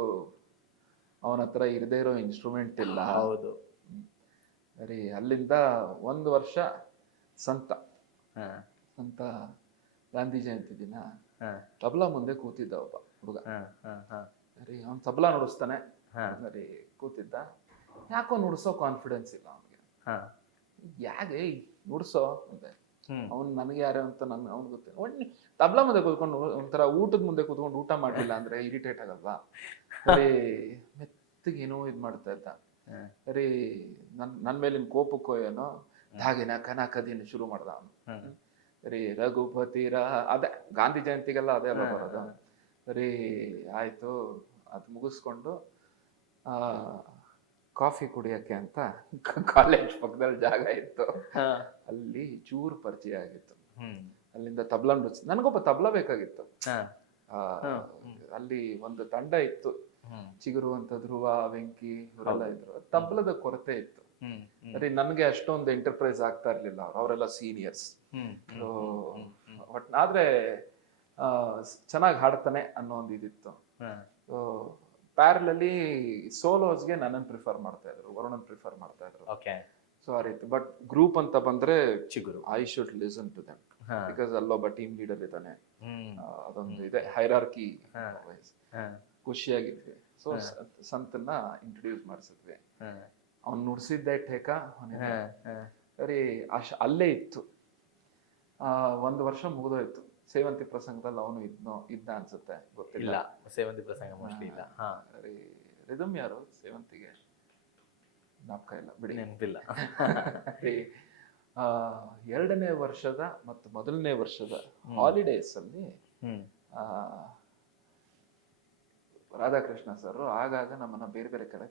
ಅವನ ಹತ್ರ ಇರದೇ ಇರೋ ಇನ್ಸ್ಟ್ರೂಮೆಂಟ್ ಇಲ್ಲ. ಹೌದು. ಸರಿ, ಅಲ್ಲಿಂದ ಒಂದು ವರ್ಷ ಸಂತ ಗಾಂಧಿ ಜಯಂತಿ ದಿನ ತಬಲಾ ಮುಂದೆ ಕೂತಿದ್ದ ಒಬ್ಬ ಹುಡುಗ. ಸರಿ, ಅವ್ನು ತಬಲಾ ನುಡಿಸ್ತಾನೆ. ಸರಿ, ಕೂತಿದ್ದ. ಯಾಕೋ ನುಡ್ಸೋ ಕಾನ್ಫಿಡೆನ್ಸ್ ಇಲ್ಲ ಅವನಿಗೆ. ಯಾಕೆ ನುಡ್ಸೋ ಅಂತೆ. ಅವ್ನು ನನಗೆ ಯಾರು ಅಂತ ಅವ್ನು ಗೊತ್ತಿಲ್ಲ. ತಬಲಾ ಮುಂದೆ ಕೂತ್ಕೊಂಡು ಒಂಥರ ಊಟದ ಮುಂದೆ ಕೂತ್ಕೊಂಡು ಊಟ ಮಾಡ್ಲಿಲ್ಲ ಅಂದ್ರೆ ಇರಿಟೇಟ್ ಆಗಲ್ವಾ. ಸರಿ, ಮೆತ್ತಗೇನೋ ಇದ್ ಮಾಡ್ತಾ ಇದ್ದ. ಸರಿ ನನ್ ಮೇಲಿನ ಕೋಪಕ್ಕೋ ಏನೋ ಧಾಗಿನ ಕನಕದಿನ ಶುರು ಮಾಡ್ದ ಅವನು. ಸರಿ ರಘುಪತಿ ಅದೇ ಗಾಂಧಿ ಜಯಂತಿಗೆಲ್ಲ ಅದೇ ಅಲ್ಲ ಬರೋದು. ಸರಿ ಆಯ್ತು, ಅದು ಮುಗಿಸ್ಕೊಂಡು ಕಾಫಿ ಕುಡಿಯಕ್ಕೆ ಅಂತ ಕಾಲೇಜ್ ಪಕ್ಕದಲ್ಲಿ ಜಾಗ ಇತ್ತು, ಅಲ್ಲಿ ಚೂರು ಪರಿಚಯ ಆಗಿತ್ತು. ಅಲ್ಲಿಂದ ತಬ್ಲಾ ನುಡಿಸ್, ನನಗೊಬ್ಬ ತಬ್ಲಾ ಬೇಕಾಗಿತ್ತು. ಅಲ್ಲಿ ಒಂದು ತಂಡ ಇತ್ತು, ಚಿಗುರು ಅಂತ ಧ್ರುವ, ವೆಂಕಿ ಇವರೆಲ್ಲ ಇದ್ರು. ತಬ್ಲದ ಕೊರತೆ ಇತ್ತು. ಸರಿ ನನ್ಗೆ ಅಷ್ಟೊಂದು ಎಂಟರ್ಪ್ರೈಸ್ ಆಗ್ತಾ ಇರ್ಲಿಲ್ಲ, ಅವರೆಲ್ಲ ಸೀನಿಯರ್ಸ್. ಆದ್ರೆ ಚೆನ್ನಾಗಿ ಹಾಡ್ತಾನೆ ಅನ್ನೋ ಒಂದು ಇದಿತ್ತು. ಪ್ಯಾರಲಲ್ಲಿ ಸೋಲೋಸ್ಗೆ ನನ್ನನ್ನು ಪ್ರಿಫರ್ ಮಾಡ್ತಾ ಇದ್ರು, ವರುಣನ್ ಪ್ರಿಫರ್ ಮಾಡ್ತಾ ಇದ್ರು. ಸೊ ಆ ರೀತಿ. ಬಟ್ ಗ್ರೂಪ್ ಅಂತ ಬಂದ್ರೆ Chiguru, I should listen to them because ಅಲ್ಲೊಬ್ಬ ಟೀಮ್ ಲೀಡರ್ ಇದ್ದಾನೆ. ಅದೊಂದು ಇದೆ ಹೈರಾರ್ಕಿ. ಖುಷಿಯಾಗಿದ್ವಿ. ಸೊ ಸಂತನ್ನ ಇಂಟ್ರೊಡ್ಯೂಸ್ ಮಾಡಿಸಿದ್ವಿ. ಅವ್ನು ನುಡ್ಸಿದ್ದೆ ಠೇಕ ಸರಿ ಅಲ್ಲೇ ಇತ್ತು. 1 ವರ್ಷ ಮುಗಿದೋಯ್ತು. ಸೇವಂತಿ ಪ್ರಸಂಗದಲ್ಲಿ ಅವನು ಇದ್ದ ಅನ್ಸುತ್ತೆ, ಗೊತ್ತಿಲ್ಲ. ಸೇವಂತಿ ಪ್ರಸಂಗ ಮೋಸ್ಟ್ಲಿ ಇಲ್ಲ. ಸರಿ ರಿದಮ್ ಯಾರು ಸೇವಂತಿಗೆ ಜ್ಞಾಪಕ ಇಲ್ಲ ಬಿಡಿ, ನೆನಪಿಲ್ಲ. 2ನೇ ವರ್ಷದ ಮತ್ತು 1ನೇ ವರ್ಷದ ಹಾಲಿಡೇಸ್ ಅಲ್ಲಿ ರಾಧಾಕೃಷ್ಣ ಸರ್ ಆಗಾಗ ನಮ್ಮನ್ನ ಬೇರೆ ಬೇರೆ ಕಡೆ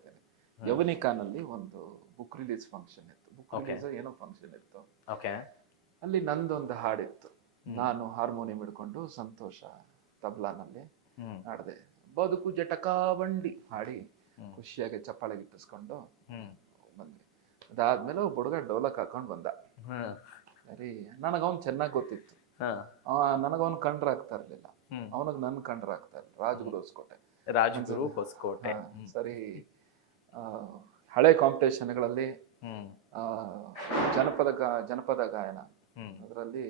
ಯವನಿಕಾನಲ್ಲಿ ಒಂದು ಬುಕ್ ರಿಲೀಸ್ ಫಂಕ್ಷನ್ ಇತ್ತು. ಬುಕ್ ರಿಲೀಸ್ ಏನೋ ಫಂಕ್ಷನ್ ಇತ್ತು. ಅಲ್ಲಿ ನಂದೊಂದು ಹಾಡಿತ್ತು. ನಾನು ಹಾರ್ಮೋನಿಯಂ ಹಿಡ್ಕೊಂಡು ಸಂತೋಷ ತಬ್ಲಾನಲ್ಲಿ ಹಾಡಿದೆ. ಬದುಕು ಜಟಕಾ ಬಂಡಿ ಹಾಡಿ ಖುಷಿಯಾಗಿ ಚಪ್ಪಾಳೆ ಗಿಟ್ಟಿಸ್ಕೊಂಡು ಬಂದ್ವಿ. ಅದಾದ್ಮೇಲೆ ಒಬ್ಬ ಹುಡುಗ ಡೋಲಕ್ ಹಾಕೊಂಡ್ ಬಂದ. ಸರಿ ನನಗವನ್ ಚೆನ್ನಾಗ್ ಗೊತ್ತಿತ್ತು. ನನಗವನ್ ಕಂಡ್ರಾಗ್ತಾ ಇರ್ಲಿಲ್ಲ, ಅವನಿಗೆ ನನ್ ಕಂಡ್ರಾಗ್ತಾ ಇರ್ಲಿಲ್ಲ. ರಾಜಗುರು ಹೊಸಕೋಟೆ. ಸರಿ ಹಳೆ ಕಾಂಪಿಟೇಷನ್ಗಳಲ್ಲಿ ಜನಪದ ಗಾಯನ ಅದರಲ್ಲಿ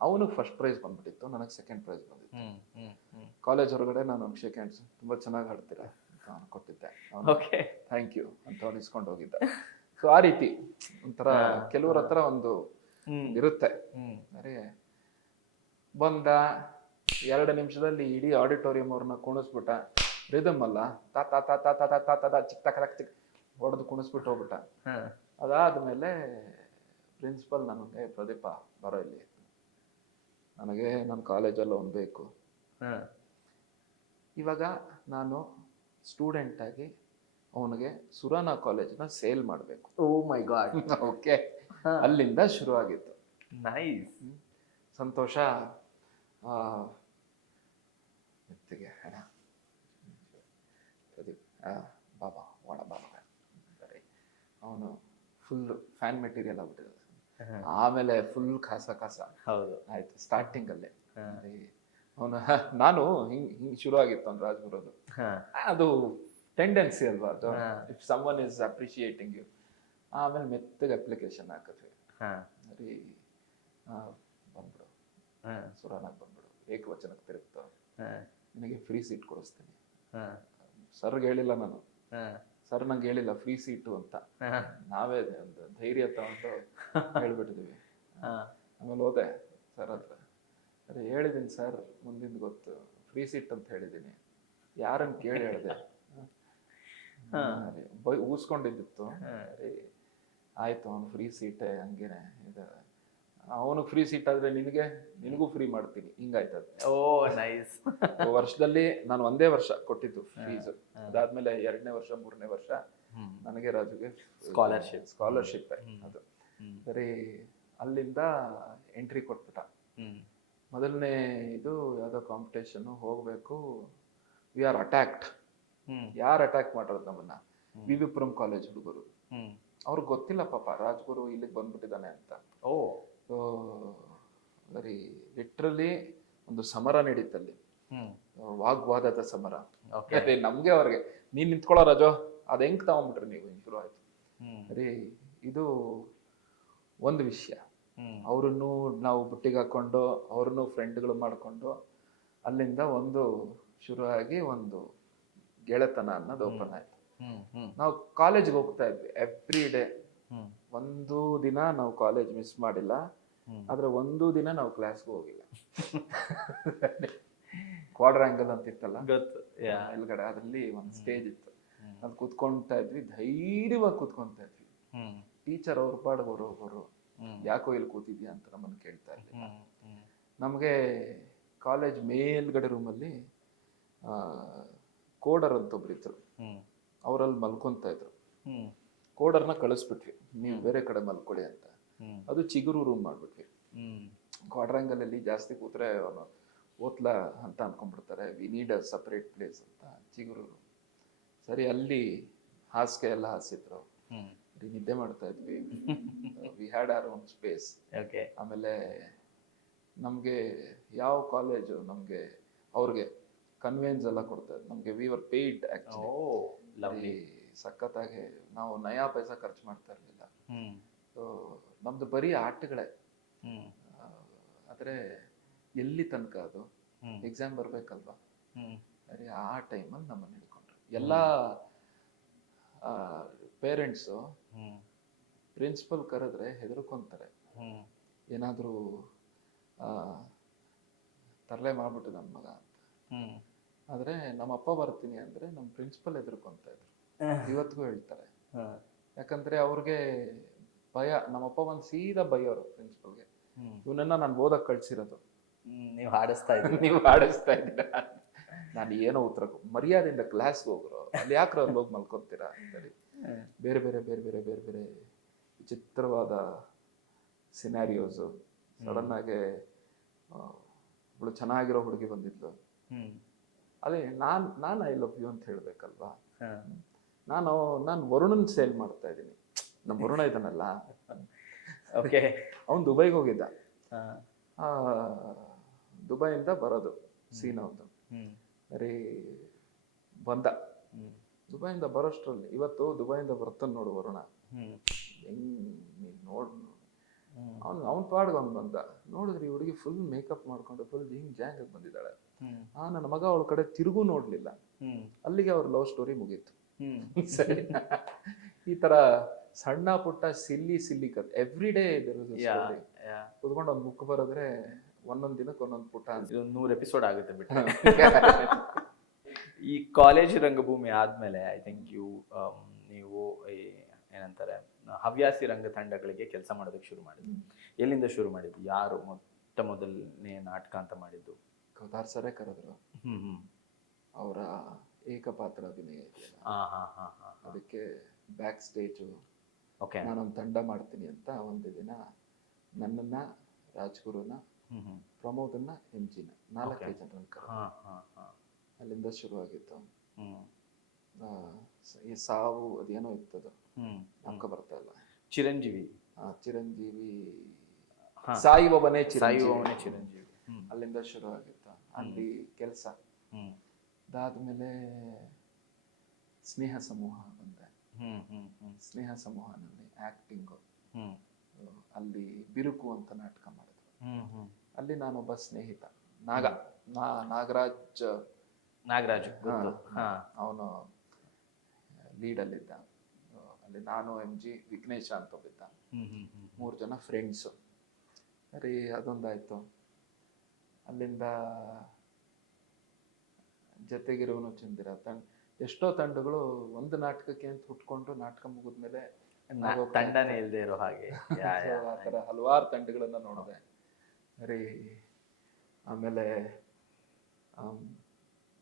ಅವನಿಗೆ ಫಸ್ಟ್ ಪ್ರೈಸ್ ಬಂದ್ಬಿಟ್ಟಿತ್ತು, ನನಗೆ ಸೆಕೆಂಡ್ ಪ್ರೈಸ್ ಬಂದಿತ್ತು. ಕಾಲೇಜ್ ಹೊರಗಡೆ ನಾನು ಅವ್ನಿಗೆ ಸೆಕೆಂಡ್ಸ್ ತುಂಬಾ ಚೆನ್ನಾಗಿ ಹಾಡ್ತೀರಾ ಅಂತ ಕೊಟ್ಟಿದ್ದೆ. ಥ್ಯಾಂಕ್ ಯು ಅಂತ ಅವ್ನು ಇಸ್ಕೊಂಡು ಹೋಗಿದ್ದ. ಸೊ ಆ ರೀತಿ ಒಂಥರ ಕೆಲವ್ರ ಹತ್ರ ಒಂದು ಇರುತ್ತೆ. ಸರಿ ಬಂದ 2 ನಿಮಿಷದಲ್ಲಿ ಇಡೀ ಆಡಿಟೋರಿಯಂ ಅವ್ರನ್ನ ಕುಣಿಸ್ಬಿಟ್ಟ. ರಿದಮ್ ಅಲ್ಲ, ಚಿಕ್ಕ ಹೊಡೆದು ಕುಣಿಸ್ಬಿಟ್ಟು ಹೋಗ್ಬಿಟ್ಟ. ಅದಾದ್ಮೇಲೆ ಪ್ರಿನ್ಸಿಪಲ್ ನನಗೆ, ಪ್ರದೀಪ ಬರೋ ಇಲ್ಲಿ, ನನಗೆ ನನ್ನ ಕಾಲೇಜಲ್ಲಿ ಅವ್ನು ಬೇಕು. ಇವಾಗ ನಾನು ಸ್ಟೂಡೆಂಟ್ ಆಗಿ ಅವನಿಗೆ ಸುರಾನ ಕಾಲೇಜ್ನ ಸೇಲ್ ಮಾಡಬೇಕು. ಓ ಮೈ ಗಾಡ್. ಓಕೆ, ಅಲ್ಲಿಂದ ಶುರು ಆಗಿತ್ತು. ನೈಸ್. ಸಂತೋಷ ಮೆತ್ತಿಗೆ ಪ್ರದೀಪ್ ಬಾಬಾ ಒಣ ಬಾಬಾ ಸರಿ. ಅವನು ಫುಲ್ ಫ್ಯಾನ್ ಮೆಟೀರಿಯಲ್ ಆಗ್ಬಿಟ್ಟಿದೆ. ಆಮೇಲೆ ಫುಲ್ ಕಾಸ ಹೌದು ಆಯ್ತು ಸ್ಟಾರ್ಟಿಂಗ್ ಅಲ್ಲೇ. ಅವನು ನಾನು ಹಿಂಗ್ ಶುರು ಆಗಿತ್ತು ಅವ್ನು ರಾಜ್ಗುರೋದು. ಅದು ಟೆಂಡೆನ್ಸಿ ಅಲ್ವಾ ಅದು, if someone is appreciating you. ಆಮೇಲೆ ಮೆತ್ತಗೆ ಅಪ್ಲಿಕೇಶನ್ ಹಾಕಿದ್ವಿ. ಸರಿ ಬಂದ್ಬಿಡು, ಸುರಾನಾಗ್ ಬಂದ್ಬಿಡು, ಏಕವಚನಕ್ಕೆ ತಿರುಗ್ತು, ನಿನಗೆ ಫ್ರೀ ಸೀಟ್ ಕೊಡಿಸ್ತೀನಿ. ಸರ್ಗೆ ಹೇಳಿಲ್ಲ ನಾನು, ಸರ್ ನಂಗೆ ಹೇಳಿಲ್ಲ ಫ್ರೀ ಸೀಟು ಅಂತ, ನಾವೇ ಒಂದು ಧೈರ್ಯ ತಗೊಂಡು ಹೇಳ್ಬಿಟ್ಟಿದೀವಿ. ಆಮೇಲೆ ಹೋದೆ ಸರ್ ಹತ್ರ. ಅದೇ ಹೇಳಿದ್ದೀನಿ ಸರ್, ಮುಂದಿನ ಗೊತ್ತು ಫ್ರೀ ಸೀಟ್ ಅಂತ ಹೇಳಿದ್ದೀನಿ, ಯಾರನ್ನು ಕೇಳಿ ಹೇಳಿದೆ, ಊಸ್ಕೊಂಡಿದ್ದಿತ್ತು. ಸರಿ ಆಯ್ತು, ಅವನು ಫ್ರೀ ಸೀಟೇ ಹಂಗೇನೆ ಇದೆ, ಅವನಿಗೆ ಫ್ರೀ ಸೀಟ್ ಆದ್ರೆ ನಿನಗೂ ಫ್ರೀ ಮಾಡ್ತೀನಿ, ಹಿಂಗಾಯ್ತದ. ಓ ನೈಸ್. ವರ್ಷದಲ್ಲಿ ನಾನು 1ನೇ ವರ್ಷ ಕೊಟ್ಟಿದ್ದು ಫೀಸ್. ಅದಾದ್ಮೇಲೆ 2ನೇ ವರ್ಷ 3ನೇ ವರ್ಷ ನನಗೆ ರಾಜುಗೆ ಸ್ಕಾಲರ್ಶಿಪ್ ಅದು. ಸರಿ ಅಲ್ಲಿಂದ ಎಂಟ್ರಿ ಕೊಟ್ಬಿಟ್ಟ. ಮೊದಲನೇ ಇದು ಯಾವ್ದೋ ಕಾಂಪಿಟೇಷನ್ ಹೋಗ್ಬೇಕು. We are attacked. ಯಾರು ಅಟ್ಯಾಕ್ ಮಾಡೋದು ನಮ್ಮನ್ನ? ವಿವಿಪುರಂ ಕಾಲೇಜ್ ಹುಡುಗರು. ಅವ್ರಿಗೆ ಗೊತ್ತಿಲ್ಲ ಪಾಪ ರಾಜ್ಗುರು ಇಲ್ಲಿಗೆ ಬಂದ್ಬಿಟ್ಟಿದ್ದಾನೆ ಅಂತ. ಸೊ ವೆರಿ ಲಿಟ್ರಲಿ ಒಂದು ಸಮರ ನಡೀತಲ್ಲಿ, ವಾಗ್ವಾದದ ಸಮರ. ನಮ್ಗೆ ಅವ್ರಿಗೆ ನೀನ್ ನಿಂತ್ಕೊಳ್ಳೋ ರಾಜು, ಅದ್ ಹೆಂಗ್ ತಗೊಂಡ್ಬಿಟ್ರಿ ನೀವು, ಶುರು ಆಯ್ತು. ಸರಿ ಇದು ಒಂದು ವಿಷಯ. ಅವ್ರನ್ನು ನಾವು ಬುಟ್ಟಿಗೆ ಹಾಕೊಂಡು ಅವ್ರನ್ನು ಫ್ರೆಂಡ್ಗಳು ಮಾಡ್ಕೊಂಡು ಅಲ್ಲಿಂದ ಒಂದು ಶುರು ಆಗಿ ಒಂದು ಗೆಳೆತನ ಅನ್ನೋದು ಓಪನ್ ಆಯ್ತು. ನಾವು ಕಾಲೇಜ್ಗೆ ಹೋಗ್ತಾ ಇದ್ವಿ ಎವ್ರಿ ಡೇ. ಒಂದು ದಿನ ನಾವು ಕಾಲೇಜ್ ಮಿಸ್ ಮಾಡಿಲ್ಲ, ಆದ್ರೆ ಒಂದು ದಿನ ನಾವು ಕ್ಲಾಸ್ಗೂ ಹೋಗಿಲ್ಲ. ಕ್ವಾಡ್ರಾಂಗಲ್ ಅಂತ ಇತ್ತಲ್ಲ ಎಲ್ಗಡೆ, ಅದ್ರಲ್ಲಿ ಒಂದು ಸ್ಟೇಜ್ ಇತ್ತು. ಅಲ್ಲಿ ಕೂತ್ಕೊಂತಾ ಇದ್ವಿ, ಧೈರ್ಯವಾಗಿ ಕೂತ್ಕೊಂತಾ ಇದ್ವಿ. ಹ್ಮ್ ಟೀಚರ್ ಅವ್ರ ಪಾಡಿಗೆ ಅವರು ಹ್ಮ್ ಯಾಕೋ ಇಲ್ಲಿ ಕೂತಿದ್ಯಾ ಅಂತ ನಮ್ಮನ್ನು ಕೇಳ್ತಾ ಇರ್ಲಿಲ್ಲ. ಹ್ಮ್ ನಮಗೆ ಕಾಲೇಜ್ ಮೇಲ್ಗಡೆ ರೂಮಲ್ಲಿ ಕೋಡರ್ ಅಂತ ಒಬ್ರು ಇದ್ರು, ಹ್ಮ್ ಅವರಲ್ಲಿ ಮಲ್ಕೊಂತ ಇದ್ರು. ಹ್ಮ್ ಕೋಡರ್ನ ಕಳಿಸ್ಬಿಟ್ವಿ, ನೀವು ಬೇರೆ ಕಡೆ ಮಲ್ಕೊಳ್ಳಿ ಅಂತ. ಹ್ಮ್ ಅದು ಚಿಗುರು ರೂಮ್ ಮಾಡ್ಬಿಟ್ವಿ. ಹ್ಮ್ ಕ್ವಾಡ್ರಂಗಲ್ ಅಲ್ಲಿ ಜಾಸ್ತಿ ಕೂತ್ರೆ ಅವನು ಓತ್ಲ ಅಂತ ಅನ್ಕೊಂಡ್ಬಿಡ್ತಾರೆ, we need a separate place ಅಂತ. ಚಿಗುರು room. ಸರಿ, ಅಲ್ಲಿ ಹಾಸಿಗೆ ಎಲ್ಲ ಹಾಸಿದ್ರು, ಹ್ಮ್ ನಿದ್ದೆ ಮಾಡ್ತಾ ಇದ್ವಿ. We had our own space. Okay ಆಮೇಲೆ ನಮಗೆ ಯಾವ ಕಾಲೇಜು ನಮಗೆ ಅವ್ರಿಗೆ ಕನ್ವೆನ್ಸ್ ಎಲ್ಲ ಕೊಡ್ತಾ ಇದ್ರು. ನಮಗೆ we were paid oh actually. Lovely. ಸಖತ್ತಾಗಿ ನಾವು ನಯಾ ಪೈಸಾ ಖರ್ಚು ಮಾಡ್ತಾ ಇರಲಿಲ್ಲ. ಹ್ಮ್ ಸೊ ನಮ್ದು ಬರೀ ಆಟಗಳೇ. ಹ್ಮ್ ಆದರೆ ಎಲ್ಲಿ ತನಕ ಅದು ಹ್ಮ್ ಎಕ್ಸಾಮ್ ಬರಬೇಕಲ್ವಾ, ಹ್ಮ್ ಬರೀ ಆ ಟೈಮಲ್ಲಿ ನಮ್ಮನ್ನು ಹಿಡ್ಕೊಂಡ್ರು. ಎಲ್ಲ ಪೇರೆಂಟ್ಸು ಹ್ಮ್ ಪ್ರಿನ್ಸಿಪಲ್ ಕರೆದ್ರೆ ಹೆದರ್ಕೊಂತಾರೆ, ಹ್ಮ್ ಏನಾದರೂ ತರಲೆ ಮಾಡ್ಬಿಟ್ಟು ನನ್ನ ಮಗ ಅಂತ. ಹ್ಮ್ ಆದರೆ ನಮ್ಮ ಅಪ್ಪ ಬರ್ತೀನಿ ಅಂದರೆ ನಮ್ಮ ಪ್ರಿನ್ಸಿಪಲ್ ಹೆದರ್ಕೊಂತ ಇದ್ರು, ಇವತ್ತಿಗೂ ಹೇಳ್ತಾರೆ. ಯಾಕಂದರೆ ಅವ್ರಿಗೆ ಭಯ. ನಮ್ಮಪ್ಪ ಒಂದು ಸೀದಾ ಬೈಯೋರು ಪ್ರಿನ್ಸಿಪಲ್ಗೆ, ಇವನನ್ನ ನಾನು ಓದಕ್ಕೆ ಕಳ್ಸಿರೋದು, ನೀವು ಹಾಡಿಸ್ತಾ ಇದ್ದೀರಿ. ನೀವು ಆಡಿಸ್ತಾ ಇದ್ದೀರಾ. ನಾನು ಏನೋ ಉತ್ತರ ಮರ್ಯಾದೆಯಿಂದ ಕ್ಲಾಸ್ಗೆ ಹೋಗ್ರು, ಅಲ್ಲಿ ಯಾಕ್ರ ಅಲ್ಲಿ ಹೋಗಿ ಮಲ್ಕೊತೀರಾ ಅಂತೇಳಿ. ಬೇರೆ ಬೇರೆ ಬೇರೆ ಬೇರೆ ಬೇರೆ ಬೇರೆ ವಿಚಿತ್ರವಾದ ಸಿನಾರಿಯೋಸು. ಸಡನ್ ಆಗಿ ಒಬ್ಳು ಚೆನ್ನಾಗಿರೋ ಹುಡುಗಿ ಬಂದಿದ್ಲು, ಅದೇ ನಾನು ಐ ಲವ್ ಯು ಅಂತ ಹೇಳ್ಬೇಕಲ್ವಾ. ನಾನು ವರುಣನ್ ಸೇಲ್ ಮಾಡ್ತಾ ಇದ್ದೀನಿ. ನಮ್ಮ ವರುಣ ಇದನ್ನಲ್ಲ, ಓಕೆ, ಅವನು ದುಬೈಗೆ ಹೋಗಿದ್ದ. ದುಬೈಯಿಂದ ಬರೋದು ಸೀನ್ ಅವನು. ಸರಿ ಬಂದ, ದುಬೈಯಿಂದ ಬರೋಷ್ಟ್ರಲ್ಲಿ ಇವತ್ತು ದುಬೈಯಿಂದ ಬರ್ತಾನೆ ನೋಡು ವರುಣ, ಹೆಂಗ್ ನೀನ್ ಅವ್ನ ಪಾಡ್ಗೆ ಅವ್ನು ಬಂದ. ನೋಡಿದ್ರಿ ಹುಡುಗಿ ಫುಲ್ ಮೇಕಪ್ ಮಾಡ್ಕೊಂಡು ಫುಲ್ ಹಿಂಗ್ ಜಾಂಗ್ ಬಂದಿದ್ದಾಳೆ. ನನ್ನ ಮಗ ಅವಳ ಕಡೆ ತಿರುಗೂ ನೋಡ್ಲಿಲ್ಲ. ಅಲ್ಲಿಗೆ ಅವ್ರ ಲವ್ ಸ್ಟೋರಿ ಮುಗೀತು. ಸರಿ, ಈ ತರ ಸಣ್ಣ ಪುಟ್ಟ ಸಿಲ್ಲಿ ಕಥೆ ಎವ್ರಿ ಡೇ ಕುತ್ಕೊಂಡು ಒಂದ್ ಮುಖ ಬರೋದ್ರೆ ಒಂದೊಂದ್ ದಿನಕ್ಕೆ ಒಂದೊಂದ್ ಪುಟ ಅಂತ 100 ಎಪಿಸೋಡ್ ಆಗುತ್ತೆ ಬಿಟ್ಟು. ಈ ಕಾಲೇಜ್ ರಂಗಭೂಮಿ ಆದ್ಮೇಲೆ ಐ ಥಿಂಕ್ ನೀವು ಏನಂತಾರೆ ಹವ್ಯಾಸಿ ರಂಗ ತಂಡಗಳಿಗೆ ಕೆಲಸ ಮಾಡೋದಕ್ಕೆ ಶುರು ಮಾಡಿದ್ವಿ. ಎಲ್ಲಿಂದ ಶುರು ಮಾಡಿದ್ವಿ? ಯಾರು ಮೊದಲನೇ ನಾಟಕ ಅಂತ ಮಾಡಿದ್ದು? ಕೌತಾರ್ ಸರೇ ಕರೆದ್ರು. ಅವರ ಏಕಪಾತ್ರ ಅಭಿನಯ ಇದೆಯಲ್ಲ, ಅದಕ್ಕೆ ಬ್ಯಾಕ್ ಸ್ಟೇಜು ನಾನೊಂದು ತಂಡ ಮಾಡ್ತೀನಿ ಅಂತ ಒಂದು ದಿನ ನನ್ನನ್ನ, ರಾಜ್ಗುರುನ, ಪ್ರಮೋದನ್ನ, ಎಂಜಿನ 4 ಜನರನ್ನು ಕರೆದ್ರು. ಅಲ್ಲಿಂದ ಶುರುವಾಗಿತ್ತು. ಈ ಸಾವು ಅದೇನೋ ಇತ್ತದು, ನಮ್ಗೆ ಬರ್ತಾ ಇಲ್ಲ. ಚಿರಂಜೀವಿ ಸಾಯುವವನೇ ಚಿರಂಜೀವಿ, ಅಲ್ಲಿಂದ ಶುರು ಆಗಿತ್ತು. ಅಲ್ಲಿ ಕೆಲಸ ಅದಾದ್ಮೇಲೆ ಸ್ನೇಹ ಸಮೂಹ ಬಂದೆ. ಸ್ನೇಹ ಸಮೂಹನಲ್ಲಿ ಆಕ್ಟಿಂಗು, ಅಲ್ಲಿ ಬಿರುಕು ಅಂತ ನಾಟಕ ಮಾಡಿದ್ರು. ಅಲ್ಲಿ ನಾನೊಬ್ಬ ಸ್ನೇಹಿತ ನಾಗರಾಜ್ ಅವನು ಲೀಡಲ್ಲಿದ್ದ. ಅಲ್ಲಿ ನಾನು, MG, ವಿಘ್ನೇಶ ಅಂತ ಒಬ್ಬಿದ್ದ. 3 ಜನ ಫ್ರೆಂಡ್ಸು. ಸರಿ, ಅದೊಂದಾಯ್ತು. ಅಲ್ಲಿಂದ ಜೊತೆಗಿರೋನು ಚಂದಿರ ಎಷ್ಟೋ ತಂಡಗಳು ಒಂದು ನಾಟಕಕ್ಕೆ ಅಂತ ಹುಟ್ಕೊಂಡು ನಾಟಕ ಮುಗಿದ್ಮೇಲೆ ತಂಡನೇ ಇಲ್ಲದೆ ಇರೋ ಹಾಗೆ ಆ ಥರ ಹಲವಾರು ತಂಡಗಳನ್ನ ನೋಡಿದೆ. ಸರಿ, ಆಮೇಲೆ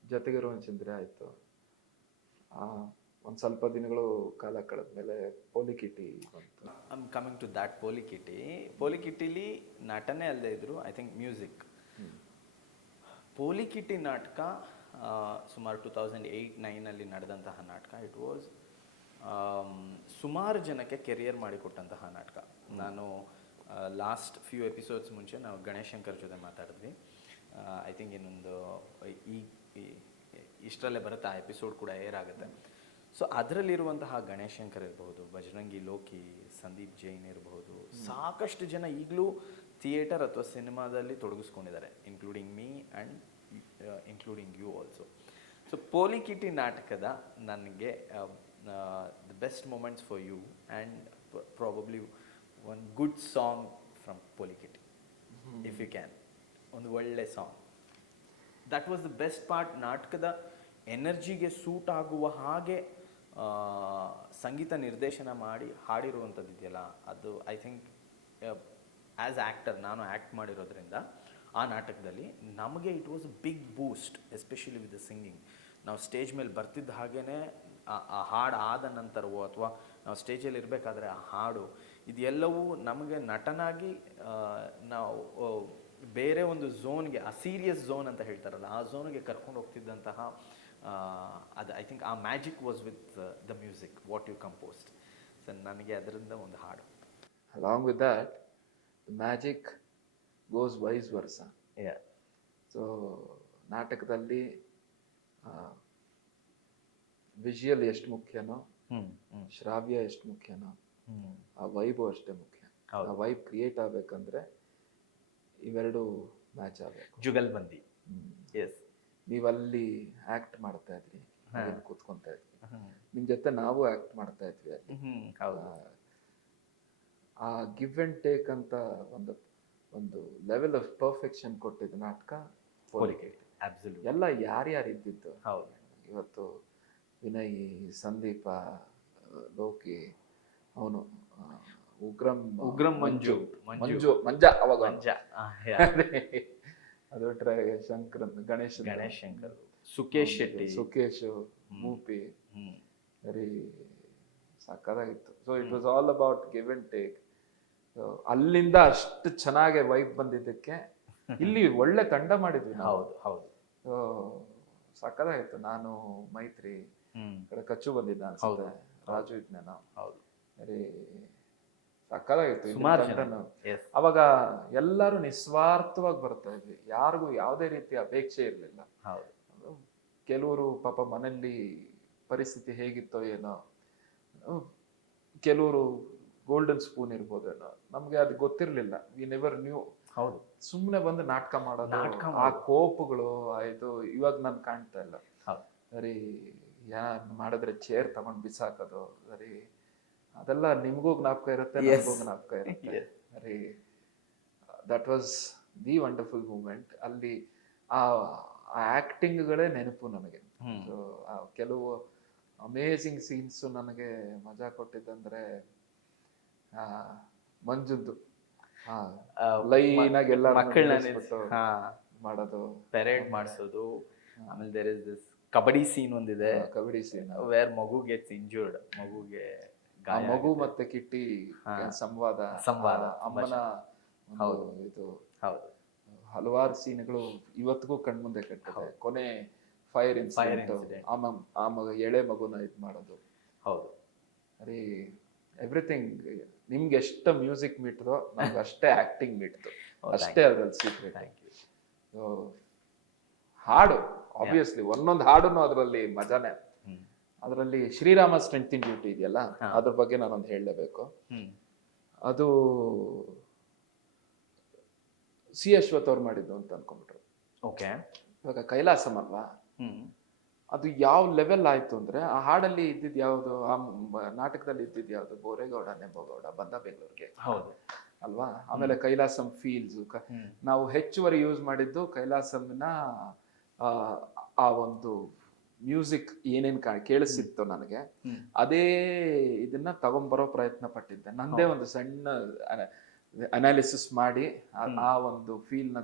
ಜೊತೆಗಿರೋನು ಚಂದಿರ ಆಯ್ತು. ಒಂದು ಸ್ವಲ್ಪ ದಿನಗಳು ಕಾಲ ಕಳೆದ್ಮೇಲೆ ಪೋಲಿಕಿಟಿ ಬಂತು. ಕಮಿಂಗ್ ಟು ದ್ಯಾಟ್ ಪೋಲಿಕಿಟಿಲಿ ನಟನೆ ಅಲ್ಲದೆ ಇದ್ರು, ಐ ಥಿಂಕ್ ಮ್ಯೂಸಿಕ್. ಪೋಲಿಕಿಟಿ ನಾಟಕ ಸುಮಾರು 2008-9 ನಡೆದಂತಹ ನಾಟಕ. ಇಟ್ ವಾಸ್ ಸುಮಾರು ಜನಕ್ಕೆ ಕೆರಿಯರ್ ಮಾಡಿಕೊಟ್ಟಂತಹ ನಾಟಕ. ನಾನು ಲಾಸ್ಟ್ ಫ್ಯೂ ಎಪಿಸೋಡ್ಸ್ ಮುಂಚೆ ನಾವು ಗಣೇಶ್ ಶಂಕರ್ ಜೊತೆ ಮಾತಾಡಿದ್ವಿ. ಐ ಥಿಂಕ್ ಇನ್ನೊಂದು ಇಷ್ಟರಲ್ಲೇ ಬರುತ್ತೆ, ಆ ಎಪಿಸೋಡ್ ಕೂಡ ಏರ್ ಆಗುತ್ತೆ. ಸೊ ಅದರಲ್ಲಿರುವಂತಹ ಗಣೇಶ್ ಶಂಕರ್ ಇರಬಹುದು, ಬಜರಂಗಿ ಲೋಕಿ, ಸಂದೀಪ್ ಜೈನ್ ಇರಬಹುದು, ಸಾಕಷ್ಟು ಜನ ಈಗಲೂ ಥಿಯೇಟರ್ ಅಥವಾ ಸಿನಿಮಾದಲ್ಲಿ ತೊಡಗಿಸ್ಕೊಂಡಿದ್ದಾರೆ, including me and including you also. So Polikitti ನಾಟಕದ ನನಗೆ the best moments for you and probably one good song from Polikitti, if you can. ಒಂದು ಒಳ್ಳೆ song, that was the best part. ನಾಟಕದ ಎನರ್ಜಿಗೆ ಸೂಟ್ ಆಗುವ ಹಾಗೆ ಸಂಗೀತ ನಿರ್ದೇಶನ ಮಾಡಿ ಹಾಡಿರುವಂಥದ್ದು ಇದೆಯಲ್ಲ, ಅದು ಐ ಥಿಂಕ್ ಆ್ಯಸ್ ಆ್ಯಕ್ಟರ್ ನಾನು ಆ್ಯಕ್ಟ್ ಮಾಡಿರೋದ್ರಿಂದ ಆ ನಾಟಕದಲ್ಲಿ ನಮಗೆ it was a big boost, especially with the singing. ನಾವು ಸ್ಟೇಜ್ ಮೇಲೆ ಬರ್ತಿದ್ದ ಹಾಗೇ ಆ ಹಾಡು ಆದ ನಂತರವೋ ಅಥವಾ ನಾವು ಸ್ಟೇಜಲ್ಲಿ ಇರಬೇಕಾದ್ರೆ ಆ ಹಾಡು ಇದೆಲ್ಲವೂ ನಮಗೆ ನಟನಾಗಿ ನಾವು ಬೇರೆ ಒಂದು ಝೋನ್ಗೆ, ಆ ಸೀರಿಯಸ್ ಝೋನ್ ಅಂತ ಹೇಳ್ತಾರಲ್ಲ, ಆ ಝೋನ್ಗೆ ಕರ್ಕೊಂಡು ಹೋಗ್ತಿದ್ದಂತಹ ಅದು ಐ ಥಿಂಕ್ ಆ magic was with the music what you composed. So ನನಗೆ ಅದರಿಂದ ಒಂದು ಹಾಡು. Along with that, the magic goes vice versa. Yeah. So ನಾಟಕದಲ್ಲಿ ವಿಜುವಲ್ ಎಷ್ಟು ಮುಖ್ಯನೋ, ಶ್ರಾವ್ಯ ಎಷ್ಟು ಮುಖ್ಯನೋ, ಆ ವೈಬು ಅಷ್ಟೇ ಮುಖ್ಯ. ಆ ವೈಬ್ ಕ್ರಿಯೇಟ್ ಆಗ್ಬೇಕಂದ್ರೆ ಇವೆರಡು ಮ್ಯಾಚ್ ಆಗಬೇಕು. ಜುಗಲ್ಬಂದಿ. ಎಸ್. ನೀವಲ್ಲಿ ಆಕ್ಟ್ ಮಾಡ್ತಾ ಇದ್ರಿ, ಕೂತ್ಕೊಂತ ಇದ್ವಿ, ನಿಮ್ ಜೊತೆ ನಾವು ಆಕ್ಟ್ ಮಾಡ್ತಾ ಇದ್ವಿ ಅಲ್ಲಿ. ಆ ಗಿವ್ ಅಂಡ್ ಟೇಕ್ ಅಂತ ಒಂದು ಲೆವೆಲ್ ಆಫ್ ಪರ್ಫೆಕ್ಷನ್ ಕೊಟ್ಟಿದ್ದು ನಾಟಕ ಹೋಲಿಕೆ. ಎಲ್ಲ ಯಾರ್ಯಾರು ಇದ್ದಿದ್ದು. ಇವತ್ತು ವಿನಯ್, ಸಂದೀಪ, ಲೋಕಿ, ಅವನು ಉಗ್ರಂ ಮಂಜು ಮಂಜ ಅವಾಗ ಅದು ಬಿಟ್ರೆ ಗಣೇಶ್ ಶಂಕರ್, ಸುಕೇಶ್ ಶೆಟ್ಟಿ, ಮೂಪಿ, ವೆರಿ ಸಕ್ಕದಾಗಿತ್ತು. So it was all about give and take. ಅಲ್ಲಿಂದ ಅಷ್ಟು ಚೆನ್ನಾಗಿ ವೈಬ್ ಬಂದಿದ್ದಕ್ಕೆ ಇಲ್ಲಿ ಒಳ್ಳೆ ತಂಡ ಮಾಡಿದ್ವಿ ನಾವು. ಸಕ್ಕದಾಗಿತ್ತು. ನಾನು, ಮೈತ್ರಿ, ಕಡೆ ಕಚ್ಚು ಬಂದಿದ್ದ ಅನ್ಸುತ್ತೆ, ರಾಜು ವಿಜ್ಞಾನ, ವೆರಿ ಸಕ್ಕದಾಗಿತ್ತು. ಅವಾಗ ಎಲ್ಲರೂ ನಿಸ್ವಾರ್ಥವಾಗಿ ಬರ್ತಾ ಇದ್ವಿ, ಯಾರಿಗೂ ಯಾವುದೇ ರೀತಿ ಅಪೇಕ್ಷೆ ಇರಲಿಲ್ಲ. ಕೆಲವರು ಪಾಪ ಮನೆಯಲ್ಲಿ ಪರಿಸ್ಥಿತಿ ಹೇಗಿತ್ತೋ ಏನೋ, ಕೆಲವರು ಗೋಲ್ಡನ್ ಸ್ಪೂನ್ ಇರ್ಬೋದೇನೋ, ನಮ್ಗೆ ಅದು ಗೊತ್ತಿರ್ಲಿಲ್ಲ. We never knew. ಸುಮ್ಮನೆ ಬಂದು ನಾಟಕ ಮಾಡೋದು, ಆ ಕೋಪಗಳು ಆಯ್ತು. ಇವಾಗ ನನ್ ಕಾಣ್ತಾ ಇಲ್ಲ. ಸರಿ, ಮಾಡಿದ್ರೆ ಚೇರ್ ತಗೊಂಡ್ ಬಿಸಾಕೋದು, ಸರಿ, ಅದೆಲ್ಲ ನಿಮ್ಗೂ ಜ್ಞಾಪಕ ಇರುತ್ತೆ, ನಮಗೂ ಜ್ಞಾಪಕ ಇರುತ್ತೆ. ಸರಿ, that was the wonderful moment. ಅಲ್ಲಿ ಆ ಆಕ್ಟಿಂಗ್ಗಳೇ ನೆನಪು ನನಗೆ. ಕೆಲವು ಅಮೇಝಿಂಗ್ ಸೀನ್ಸ್ ನನಗೆ ಮಜಾ ಕೊಟ್ಟಿದ್ದಂದ್ರೆ ಮಂಜುದ್ದು ಲೈನ್ ಆಗಿ ಎಲ್ಲ ಮಾಡೋದು, ಪೆರೇಡ್ ಮಾಡಿಸೋದು. ಆಮೇಲೆ there is this kabaddi scene ಒಂದಿದೆ, ಕಬಡ್ಡಿ ಸೀನ್ ವೇರ್ ಮಗು ಗೆಟ್ಸ್ ಇಂಜೂರ್ಡ್, ಮಗುಗೆ ಮಗು ಮತ್ತೆ ಕಿಟ್ಟಿ ಸಂವಾದ, ಅಮ್ಮನ ಇದು. ಹಲವಾರು ಸೀನ್ಗಳು ಇವತ್ತಿಗೂ ಕಣ್ಮುಂದೆ ಕಟ್ಟಿದೆ. ಕೊನೆ ಫೈರ್ ಇನ್ಸಿಡೆಂಟ್, ಆ ಮಗ ಎಳೆ ಮಗುನ ಇದ್ ಮಾಡೋದು. ಸರಿ, ಎವ್ರಿಥಿಂಗ್. ನಿಮ್ಗೆ ಎಷ್ಟು ಮ್ಯೂಸಿಕ್ ಮೀಟ್ದೋ ನಮ್ಗೆ ಅಷ್ಟೇ ಆಕ್ಟಿಂಗ್ ಮೀಟ್ದು, ಅಷ್ಟೇ ಅದ್ರಲ್ಲಿ ಸೀಕ್ರೆಟ್. ಹಾಡು ಆಬ್ವಿಯಸ್ಲಿ ಒಂದೊಂದು ಹಾಡುನು ಅದರಲ್ಲಿ ಮಜಾನೇ. ಅದರಲ್ಲಿ ಶ್ರೀರಾಮ ಸ್ಟ್ರೆಂತ್ ಇನ್ ಡ್ಯೂಟಿ ಇದೆಯಲ್ಲ, ಅದ್ರ ಬಗ್ಗೆ ನಾನೊಂದು ಹೇಳಲೇಬೇಕು. ಅದು ಸಿ ಅಶ್ವಥ್ ಅವ್ರು ಮಾಡಿದ್ದು ಅಂತ ಅನ್ಕೊಂಡ್ಬಿಟ್ರು. ಇವಾಗ ಕೈಲಾಸಂ ಅಲ್ವಾ, ಅದು ಯಾವ ಲೆವೆಲ್ ಆಯ್ತು ಅಂದ್ರೆ, ಆ ಹಾಡಲ್ಲಿ ಇದ್ದಿದ್ ಯಾವ್ದು, ಆ ನಾಟಕದಲ್ಲಿ ಇದ್ದಿದ್ ಯಾವ್ದು, ಬೋರೇಗೌಡ ನೆಂಬೋಗೌಡ ಬಂದ ಬೆಂಗಳೂರಿಗೆ ಅಲ್ವಾ. ಆಮೇಲೆ ಕೈಲಾಸಂ ಫೀಲ್ಸ್ ನಾವು ಹೆಚ್ಚುವರಿ ಯೂಸ್ ಮಾಡಿದ್ದು ಕೈಲಾಸಂನ ಆ ಒಂದು ಮ್ಯೂಸಿಕ್ ಏನೇನ್ ಕೇಳಿಸಿತ್ತು ನನಗೆ, ಅದೇ ಇದನ್ನ ತಗೊಂಬರೋ ಪ್ರಯತ್ನ ಪಟ್ಟಿದ್ದೆ. ನಂದೇ ಒಂದು ಸಣ್ಣ ಅನಾಲಿಸಿಸ್ ಮಾಡಿ ಆ ಒಂದು ಫೀಲ್ ನ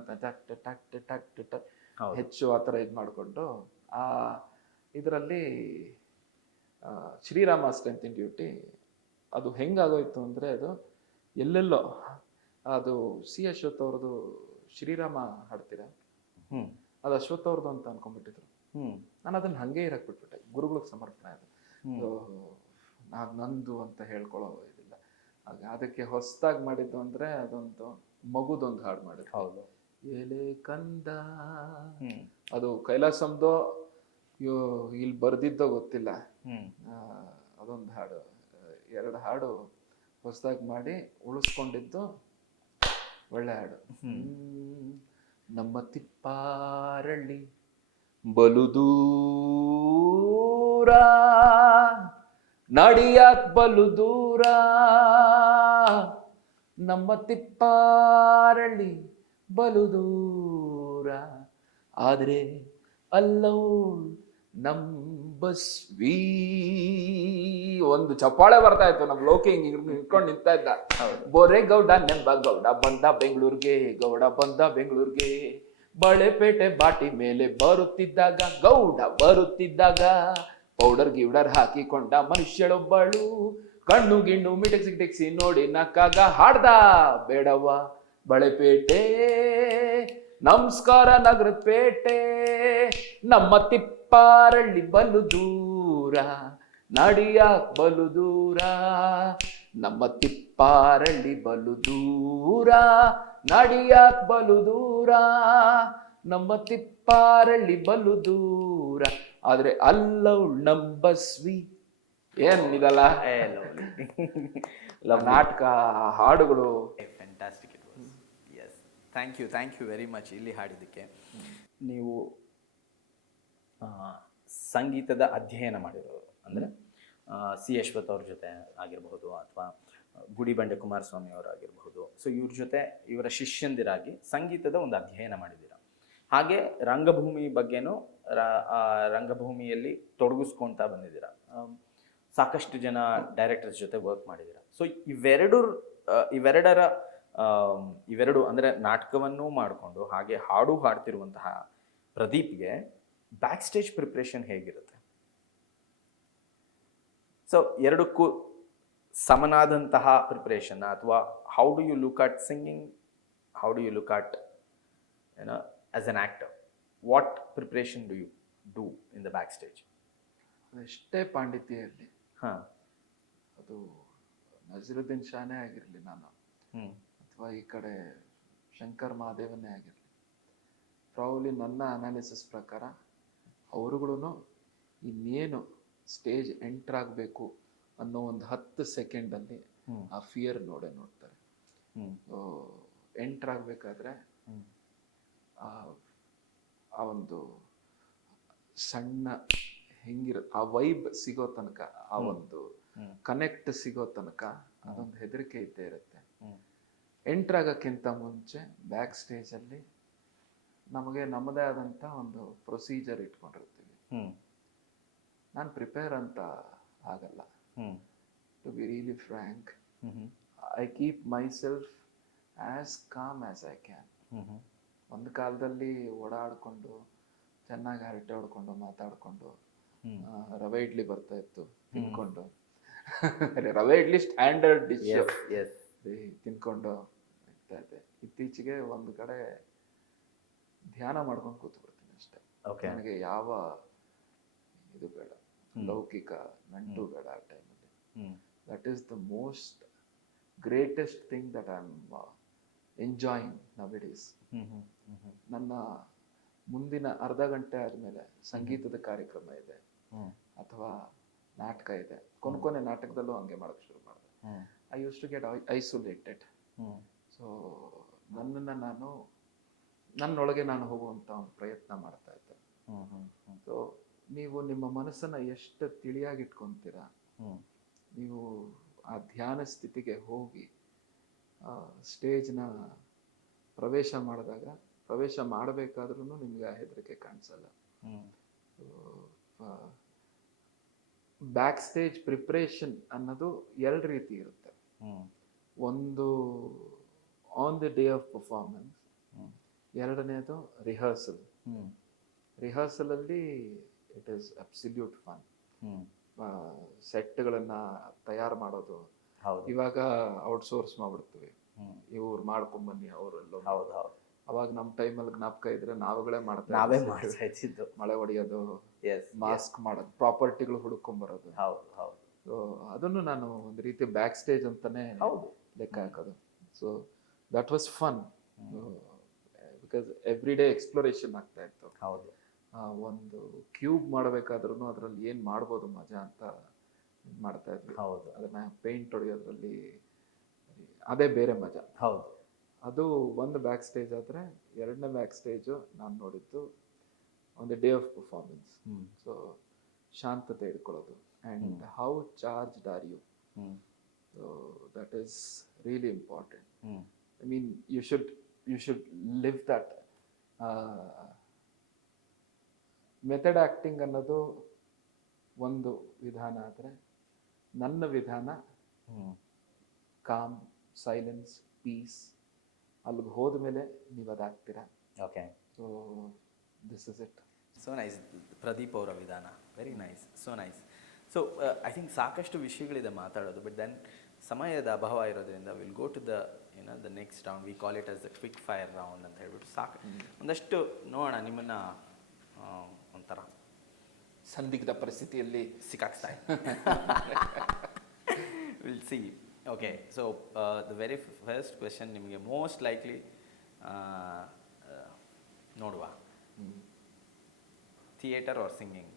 ಹೆಚ್ಚು ಆತರ ಇದ್ ಮಾಡ್ಕೊಂಡು ಆ ಇದರಲ್ಲಿ ಶ್ರೀರಾಮ ಸ್ಟ್ರೆಂತ್ ಇನ್ ಡ್ಯೂಟಿ ಅದು ಹೆಂಗಾಗೋಯ್ತು ಅಂದ್ರೆ, ಅದು ಎಲ್ಲೆಲ್ಲೋ ಅದು ಸಿ ಅಶ್ವಥ್ ಅವ್ರದ್ದು ಶ್ರೀರಾಮ ಹಾಡ್ತೀರಾ, ಅದು ಅಶ್ವಥ್ ಅವ್ರದ್ದು ಅಂತ ಅನ್ಕೊಂಡ್ಬಿಟ್ಟಿದ್ರು. ನಾನು ಅದನ್ನ ಹಂಗೆ ಇರಕ್ ಬಿಟ್ಬಿಟ್ಟೆ, ಗುರುಗಳಿಗೆ ಸಮರ್ಪಣೆ. ಅದು ನಂದು ಅಂತ ಹೇಳ್ಕೊಳ್ಳೋ ಇದಿಲ್ಲ. ಅದಕ್ಕೆ ಹೊಸದಾಗಿ ಮಾಡಿದ್ದು ಅಂದ್ರೆ ಅದೊಂದು ಮಗುದೊಂದು ಹಾಡು ಮಾಡಿದ್ರು, ಎಲೆ ಕಂದ. ಅದು ಕೈಲಾಸಂದೋ ಇಲ್ಲಿ ಬರ್ದಿದ್ದೋ ಗೊತ್ತಿಲ್ಲ. ಅದೊಂದು ಹಾಡು, ಎರಡು ಹಾಡು ಹೊಸದಾಗಿ ಮಾಡಿ ಉಳಿಸ್ಕೊಂಡಿದ್ದು ಒಳ್ಳೆ ಹಾಡು. ನಮ್ಮ ತಿಪ್ಪಾರಳ್ಳಿ ಬಲು ದೂರ, ನಡಿಯಾಕ್ ಬಲು ದೂರ, ನಮ್ಮ ತಿಪ್ಪಾರಳ್ಳಿ ಬಲು ದೂರ, ಆದ್ರೆ ಅಲ್ಲೋಳ್ ನಂಬಸ್ವಿ ಒಂದು ಚಪ್ಪಾಳೆ ಬರ್ತಾ ಇತ್ತು. ನಮ್ ಲೋಕಿ ಹಿಂಗ್ ನಿಂತ್ಕೊಂಡು ನಿಂತಾ ಇದ್ದ. ಬೋರೇಗೌಡ ನೆಂಬ ಗೌಡ ಬಂದ ಬೆಂಗಳೂರಿಗೆ, ಗೌಡ ಬಂದ ಬೆಂಗಳೂರಿಗೆ, ಬಳೆಪೇಟೆ ಬಾಟಿ ಮೇಲೆ ಬರುತ್ತಿದ್ದಾಗ, ಗೌಡ ಬರುತ್ತಿದ್ದಾಗ, ಪೌಡರ್ ಗಿೌಡರ್ ಹಾಕಿಕೊಂಡ ಮನುಷ್ಯಳೊಬ್ಬಳು, ಕಣ್ಣು ಗಿಣ್ಣು ಮಿಟಕ್ಸಿ ನೋಡಿ ನಕ್ಕಾಗ ಹಾಡ್ದ ಬೇಡವ ಬಳೆಪೇಟೆ, ನಮಸ್ಕಾರ ನಗರದ ಪೇಟೆ, ನಮ್ಮ ತಿಪ್ಪಾರಳ್ಳಿ ಬಲು ದೂರ, ನಡಿಯಾಕ್ ಬಲು ದೂರ, ನಮ್ಮ ತಿಪ್ಪಾರಳ್ಳಿ ಬಲು ದೂರ, ನಡಿಯಾಕ್ ಬಲು ದೂರ, ನಮ್ಮ ತಿಪ್ಪಾರಳ್ಳಿ ಬಲು ದೂರ, ಆದ್ರೆ ಅಲ್ಲವ್ ನಂಬಸ್ವಿ. ಏನ್ ಇದಲ್ಲ ನಾಟಕ ಹಾಡುಗಳು fantastic it was. Yes, thank you very much ಇಲ್ಲಿ ಹಾಡಿದ್ದಕ್ಕೆ. ನೀವು ಸಂಗೀತದ ಅಧ್ಯಯನ ಮಾಡಿರೋರು ಅಂದರೆ ಸಿ ಅಶ್ವಥ್ ಅವ್ರ ಜೊತೆ ಆಗಿರಬಹುದು ಅಥವಾ ಗುಡಿಬಂಡೆ ಕುಮಾರಸ್ವಾಮಿ ಅವರಾಗಿರಬಹುದು. ಸೊ ಇವ್ರ ಜೊತೆ ಇವರ ಶಿಷ್ಯಂದಿರಾಗಿ ಸಂಗೀತದ ಒಂದು ಅಧ್ಯಯನ ಮಾಡಿದ್ದೀರಾ. ಹಾಗೆ ರಂಗಭೂಮಿ ಬಗ್ಗೆನೂ ರಂಗಭೂಮಿಯಲ್ಲಿ ತೊಡಗಿಸ್ಕೊಳ್ತಾ ಬಂದಿದ್ದೀರಾ. ಸಾಕಷ್ಟು ಜನ ಡೈರೆಕ್ಟರ್ಸ್ ಜೊತೆ ವರ್ಕ್ ಮಾಡಿದ್ದೀರಾ. ಸೊ ಇವೆರಡು ಅಂದರೆ ನಾಟಕವನ್ನೂ ಮಾಡಿಕೊಂಡು ಹಾಗೆ ಹಾಡು ಹಾಡ್ತಿರುವಂತಹ ಪ್ರದೀಪ್ಗೆ ಬ್ಯಾಕ್ ಸ್ಟೇಜ್ ಪ್ರಿಪ್ರೇಷನ್ ಹೇಗಿರುತ್ತೆ? ಸೊ ಎರಡಕ್ಕೂ ಸಮನಾದಂತಹ ಪ್ರಿಪ್ರೇಷನ್, ಅಥವಾ how do you look at singing, how do you look at as an actor, what preparation do you do in the backstage? ಎಷ್ಟೇ ಪಾಂಡಿತ್ಯ ಇರಲಿ, ಹಾಂ, ಅದು ನಜರುದ್ದೀನ್ ಶಾನೇ ಆಗಿರಲಿ ನಾನು, ಅಥವಾ ಈ ಕಡೆ ಶಂಕರ್ ಮಹಾದೇವನ್ನೇ ಆಗಿರಲಿ, ಪ್ರಾಬಬ್ಲಿ ನನ್ನ ಅನಾಲಿಸಿಸ್ ಪ್ರಕಾರ ಅವರುಗಳು ಇನ್ನೇನು ಸ್ಟೇಜ್ ಎಂಟರ್ ಆಗಬೇಕು ಅನ್ನೋ ಒಂದು 10 ಸೆಕೆಂಡಲ್ಲಿ ಆ ಫಿಯರ್ ನೋಡ್ತಾರೆ. ಎಂಟರ್ ಆಗಬೇಕಾದ್ರೆ ಆ ಒಂದು ಸಣ್ಣ ಹೆಂಗಿರುತ್ತೆ ಆ ವೈಬ್ ಸಿಗೋ ತನಕ, ಆ ಒಂದು ಕನೆಕ್ಟ್ ಸಿಗೋ ತನಕ ಅದೊಂದು ಹೆದರಿಕೆ ಇದ್ದೇ ಇರುತ್ತೆ. ಎಂಟರ್ ಆಗೋಕ್ಕಿಂತ ಮುಂಚೆ ಬ್ಯಾಕ್ ಸ್ಟೇಜಲ್ಲಿ ನಮಗೆ ನಮ್ಮದೇ ಆದಂಥ ಒಂದು ಪ್ರೊಸೀಜರ್ ಇಟ್ಕೊಂಡಿರ್ತೀವಿ. ನಾನು ಪ್ರಿಪೇರ್ ಅಂತ ಆಗಲ್ಲ. To be really frank, I keep myself as calm as I can. ಒಂದು ಕಾಲದಲ್ಲಿ ಓಡಾಡಿಕೊಂಡು ಚೆನ್ನಾಗಿ ಹರಟೆ ಹೊಡ್ಕೊಂಡು ಮಾತಾಡಿಕೊಂಡು ರವೆ ಇಡ್ಲಿ ಬರ್ತಾ ಇತ್ತು ತಿನ್ಕೊಂಡು, ರವೆ ಇಡ್ಲಿ ಸ್ಟ್ಯಾಂಡರ್ಡ್ ಡಿಶ್ ತಿನ್ಕೊಂಡು ಇರ್ತಾ ಇದ್ದೆ. ಇತ್ತೀಚೆಗೆ ಒಂದು ಕಡೆ ಧ್ಯಾನ ಮಾಡ್ಕೊಂಡು ಕೂತ್ಬಿಡ್ತೀನಿ ಅಷ್ಟೇ. ನನಗೆ ಯಾವ ಇದು ಬೇಡ, ಲೌಕಿಕ ನಂಟು ಬೇಡ ಆ ಟೈಮಲ್ಲಿ. That is the most greatest thing that I am enjoying ನೌಡೇಸ್. ನನ್ನ ಮುಂದಿನ ಅರ್ಧ ಗಂಟೆ ಆದಮೇಲೆ ಸಂಗೀತದ ಕಾರ್ಯಕ್ರಮ ಇದೆ ಅಥವಾ ನಾಟಕ ಇದೆ. ಕೊನೆ ನಾಟಕದಲ್ಲೂ ಹಂಗೆ ಮಾಡೋಕ್ಕೆ ಶುರು ಮಾಡಿದೆ. I use to get isolated. So ನನ್ನನ್ನು ನನ್ನೊಳಗೆ ನಾನು ಹೋಗುವಂಥ ಒಂದು ಪ್ರಯತ್ನ ಮಾಡ್ತಾ ಇದ್ದೆ. ಸೊ ನೀವು ನಿಮ್ಮ ಮನಸ್ಸನ್ನು ಎಷ್ಟು ತಿಳಿಯಾಗಿಟ್ಕೊತೀರಾ, ನೀವು ಆ ಧ್ಯಾನ ಸ್ಥಿತಿಗೆ ಹೋಗಿ ಸ್ಟೇಜ್ನ ಪ್ರವೇಶ ಮಾಡಿದಾಗ, ಪ್ರವೇಶ ಮಾಡಬೇಕಾದ್ರೂ ನಿಮ್ಗೆ ಆ ಹೆದರಿಕೆ ಕಾಣಿಸಲ್ಲ. ಬ್ಯಾಕ್ ಸ್ಟೇಜ್ ಪ್ರಿಪ್ರೇಷನ್ ಅನ್ನೋದು 2 ರೀತಿ ಇರುತ್ತೆ. ಒಂದು on the day of performance, ಎರಡನೇದು ರಿಹರ್ಸಲ್. ರಿಹರ್ಸಲಲ್ಲಿ ಇಟ್ ಈಸ್ ಅಬ್ಸಲ್ಯೂಟ್ ಫನ್. ಸೆಟ್ಗಳನ್ನು ತಯಾರು ಮಾಡೋದು ಇವಾಗ ಔಟ್ಸೋರ್ಸ್ ಮಾಡ್ಬಿಡ್ತೀವಿ, ಇವ್ರು ಮಾಡ್ಕೊಂಬನ್ನಿ ಅವರೆಲ್ಲ. ಅವಾಗ ನಮ್ಮ ಟೈಮಲ್ಲಿ ಜ್ಞಾಪಕ ಇದ್ರೆ ನಾವೇ ಮಾಡ್ತಾ ಇದ್ದಿದ್ದು. ಮಳೆ ಹೊಡೆಯೋದು, ಮಾಸ್ಕ್ ಮಾಡೋದು, ಪ್ರಾಪರ್ಟಿಗಳು ಹುಡುಕೊಂಬರೋದು. ಸೊ ಅದನ್ನು ನಾನು ಒಂದು ರೀತಿ ಬ್ಯಾಕ್ ಸ್ಟೇಜ್ ಅಂತಾನೆ ಲೆಕ್ಕ ಹಾಕೋದು. So that was fun, because every day exploration ಆಗ್ತಾ ಇತ್ತು. ಒಂದು ಕ್ಯೂಬ್ ಮಾಡಬೇಕಾದ್ರೂ ಅದರಲ್ಲಿ ಏನು ಮಾಡ್ಬೋದು ಮಜಾ ಅಂತ ಮಾಡ್ತಾ ಇದ್ವಿ. ಅದನ್ನ ಪೇಂಟ್ ಹೊಡೆಯೋದ್ರಲ್ಲಿ ಅದೇ ಬೇರೆ ಮಜಾ. ಅದು ಒಂದು ಬ್ಯಾಕ್ ಸ್ಟೇಜ್. ಆದರೆ ಎರಡನೇ ಬ್ಯಾಕ್ ಸ್ಟೇಜು ನಾನು ನೋಡಿದ್ದು on the day of performance. So ಶಾಂತತೆ ಇಟ್ಕೊಳ್ಳೋದು, and how charged are you. So that is really important. I mean you should live that method acting ಅನ್ನೋದು ಒಂದು ವಿಧಾನ ಆದರೆ ನನ್ನ ವಿಧಾನ ಕಾಮ್, ಸೈಲೆನ್ಸ್, ಪೀಸ್. ಅಲ್ಲಿಗೆ ಹೋದ್ಮೇಲೆ ನೀವು ಅದಾಗ್ತೀರಾ. Okay, so this is it. So nice. Pradeep ಅವರ ವಿಧಾನ very nice, so nice. So I think ಸಾಕಷ್ಟು ವಿಷಯಗಳಿದೆ ಮಾತಾಡೋದು, ಬಟ್ ದೆನ್ ಸಮಯದ ಅಭಾವ ಇರೋದ್ರಿಂದ will go to the next round. We call it as the quick fire round ಅಂತ ಹೇಳ್ಬಿಟ್ಟು ಒಂದಷ್ಟು ನೋಡೋಣ ನಿಮ್ಮನ್ನ ಒಂಥರ ಸಂದಿಗ್ಧ ಪರಿಸ್ಥಿತಿಯಲ್ಲಿ ಸಿಕ್ಕಾಕ್ಸ್ತಾ will see. Okay, so the very first question ನಿಮಗೆ ಮೋಸ್ಟ್ ಲೈಕ್ಲಿ ನೋಡುವ, ಥಿಯೇಟರ್ ಆರ್ ಸಿಂಗಿಂಗ್?